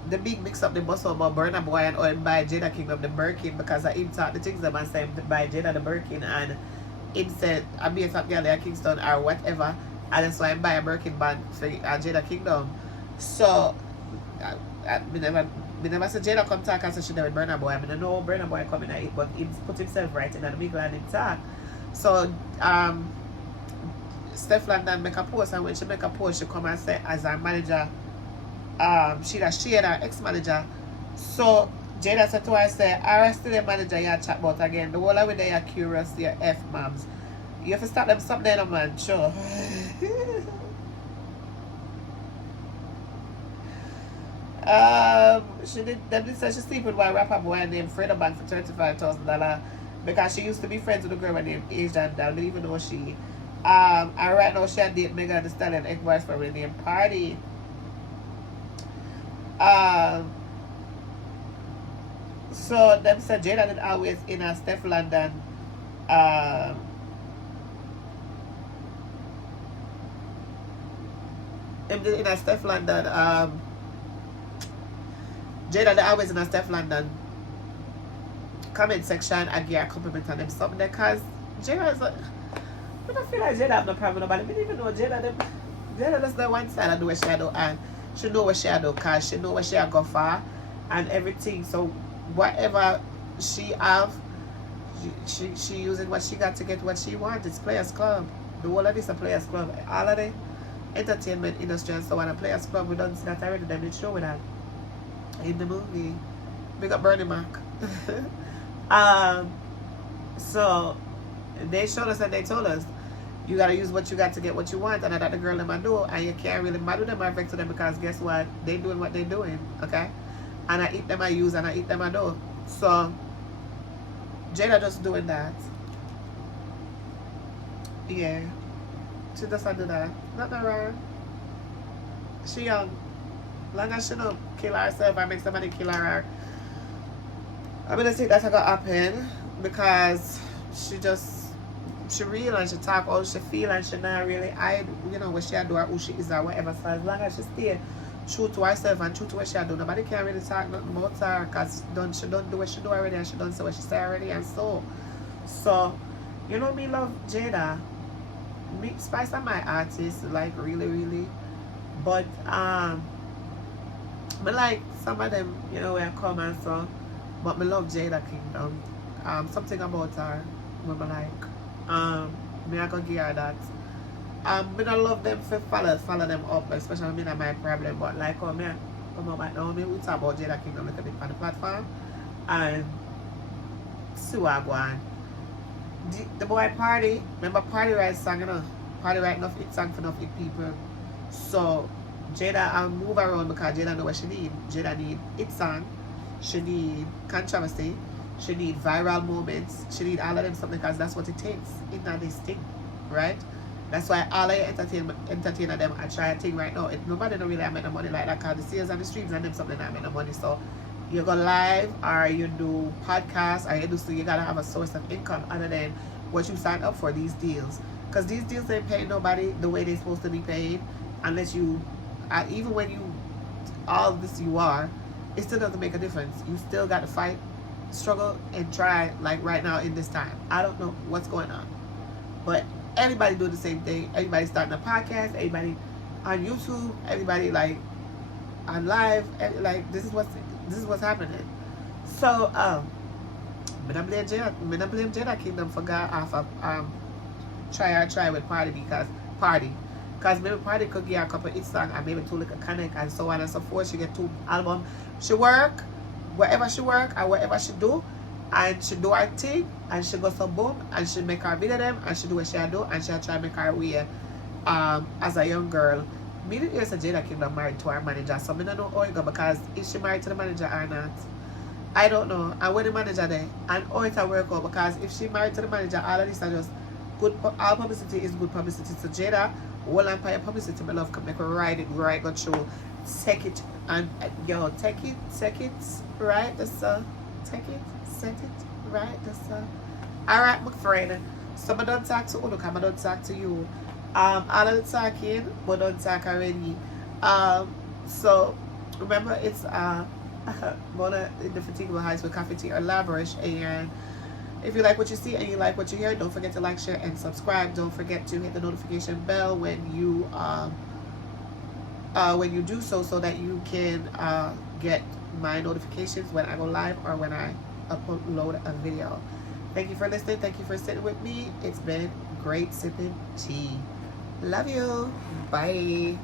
the big mix up the bus about Burna Boy and all by Jada Kingdom the Birkin, because I him talk the things them and say by Jada the Birkin, and him said I be a top girl there Kingston or whatever, and that's why I buy a Birkin band for Jada Kingdom. So me never said Jada come talk and say she there with Burna Boy. I mean I know Burna Boy coming at it, but he put himself right in and me glad him talk. So Steph London make a post, and when she make a post she come and say as her manager she and her ex-manager. So Jada said to her, say, I still the manager you chat about again. The whole of they are curious, your F-moms. You have to start them something there, man, sure. She did say she sleep with one rapper boy named Freda Bank for $35,000 because she used to be friends with a girl named Asian. I don't even know she. And right now she date Megan Thee Stallion ex-boyfriend named Party. So them said Jada did always in a Steph London in a Steph London Jada did always in a Steph London comment section I get a compliment on them something because Jada is like I don't feel like Jada have no problem about it. I didn't even know Jada does the one side I do what she do, and she know what she do because she know what she go for and everything. So whatever she have, she using what she got to get what she wants. It's Players Club. The whole of this a Players Club. All of the entertainment industry and so on. A Players Club, we don't see that already. Them did show with that in the movie. Big up Bernie Mac. So they showed us and they told us you gotta use what you got to get what you want, and that the girl them a do, and you can't really mad with them or affect to them because guess what? They doing what they doing, okay? And I eat them I use and I eat them I do. So Jada just doing that. Yeah. She just do that. Nothing wrong. She young. Long as she don't kill herself or make somebody kill her. I'm gonna say that's gonna happen because she real and she talk all she feel and she not really hide, what she do or who she is or whatever. So as long as she stay true to herself and true to what she do, nobody can really talk nothing about her because she don't do what she do already and she don't say what she say already and so me love Jada. Me Spice are my artist, like really, really. But me like some of them, where come and so. But me love Jada Kingdom. Something about her, me like. Me I gonna give her that. Me don't love them for follow them up, especially me not my problem. But like me come on back now, me we talk about Jada Kingdom a little bit on the platform and see what I go on. The boy Party, remember Party write song, Party write enough hit song for enough hit people. So Jada move around because Jada know what she need. Jada need hit song, she need controversy, she need viral moments, she need all of them something because that's what it takes in this thing, right? That's why all of entertainer them I try a thing right now. Nobody don't really make no money like that because the sales on the streams and them something that make no money. So you go live or you do podcasts or you do so you gotta have a source of income other than what you sign up for these deals. Because these deals ain't paying nobody the way they're supposed to be paid unless you even when you all this you are, it still doesn't make a difference. You still got to fight, struggle, and try like right now in this time. I don't know what's going on. But everybody doing the same thing. Everybody starting a podcast, everybody on YouTube, everybody like on live, like this is what's happening. So me not blame Jada Kingdom for God off of try with Party because maybe Party could get a couple hit songs and maybe two like a connect and so on and so forth. She get 2 albums. She work wherever she work or whatever she do, and she do her thing and she go some boom and she make her video them and she do what she do and she try to make her way as a young girl. Me didn't hear Jada Kingdom married to her manager, so I don't know how it go because is she married to the manager or not? I don't know. And when the manager there and how it work out because if she married to the manager, all of this are just good. All publicity is good publicity. So Jada, whole empire publicity, my love, can make her ride it right, go through, take it and take it right. That's take it, set it right. That's all right, my friend. So I don't talk to you, I don't talk to you. All of the talking, but don't talk already. So remember it's Mona in the Fatigable Heights with Coffee Tea or Laverish. And if you like what you see and you like what you hear, don't forget to like, share, and subscribe. Don't forget to hit the notification bell when you do so that you can get my notifications when I go live or when I upload a video. Thank you for listening. Thank you for sitting with me. It's been great sipping tea. Love you. Bye.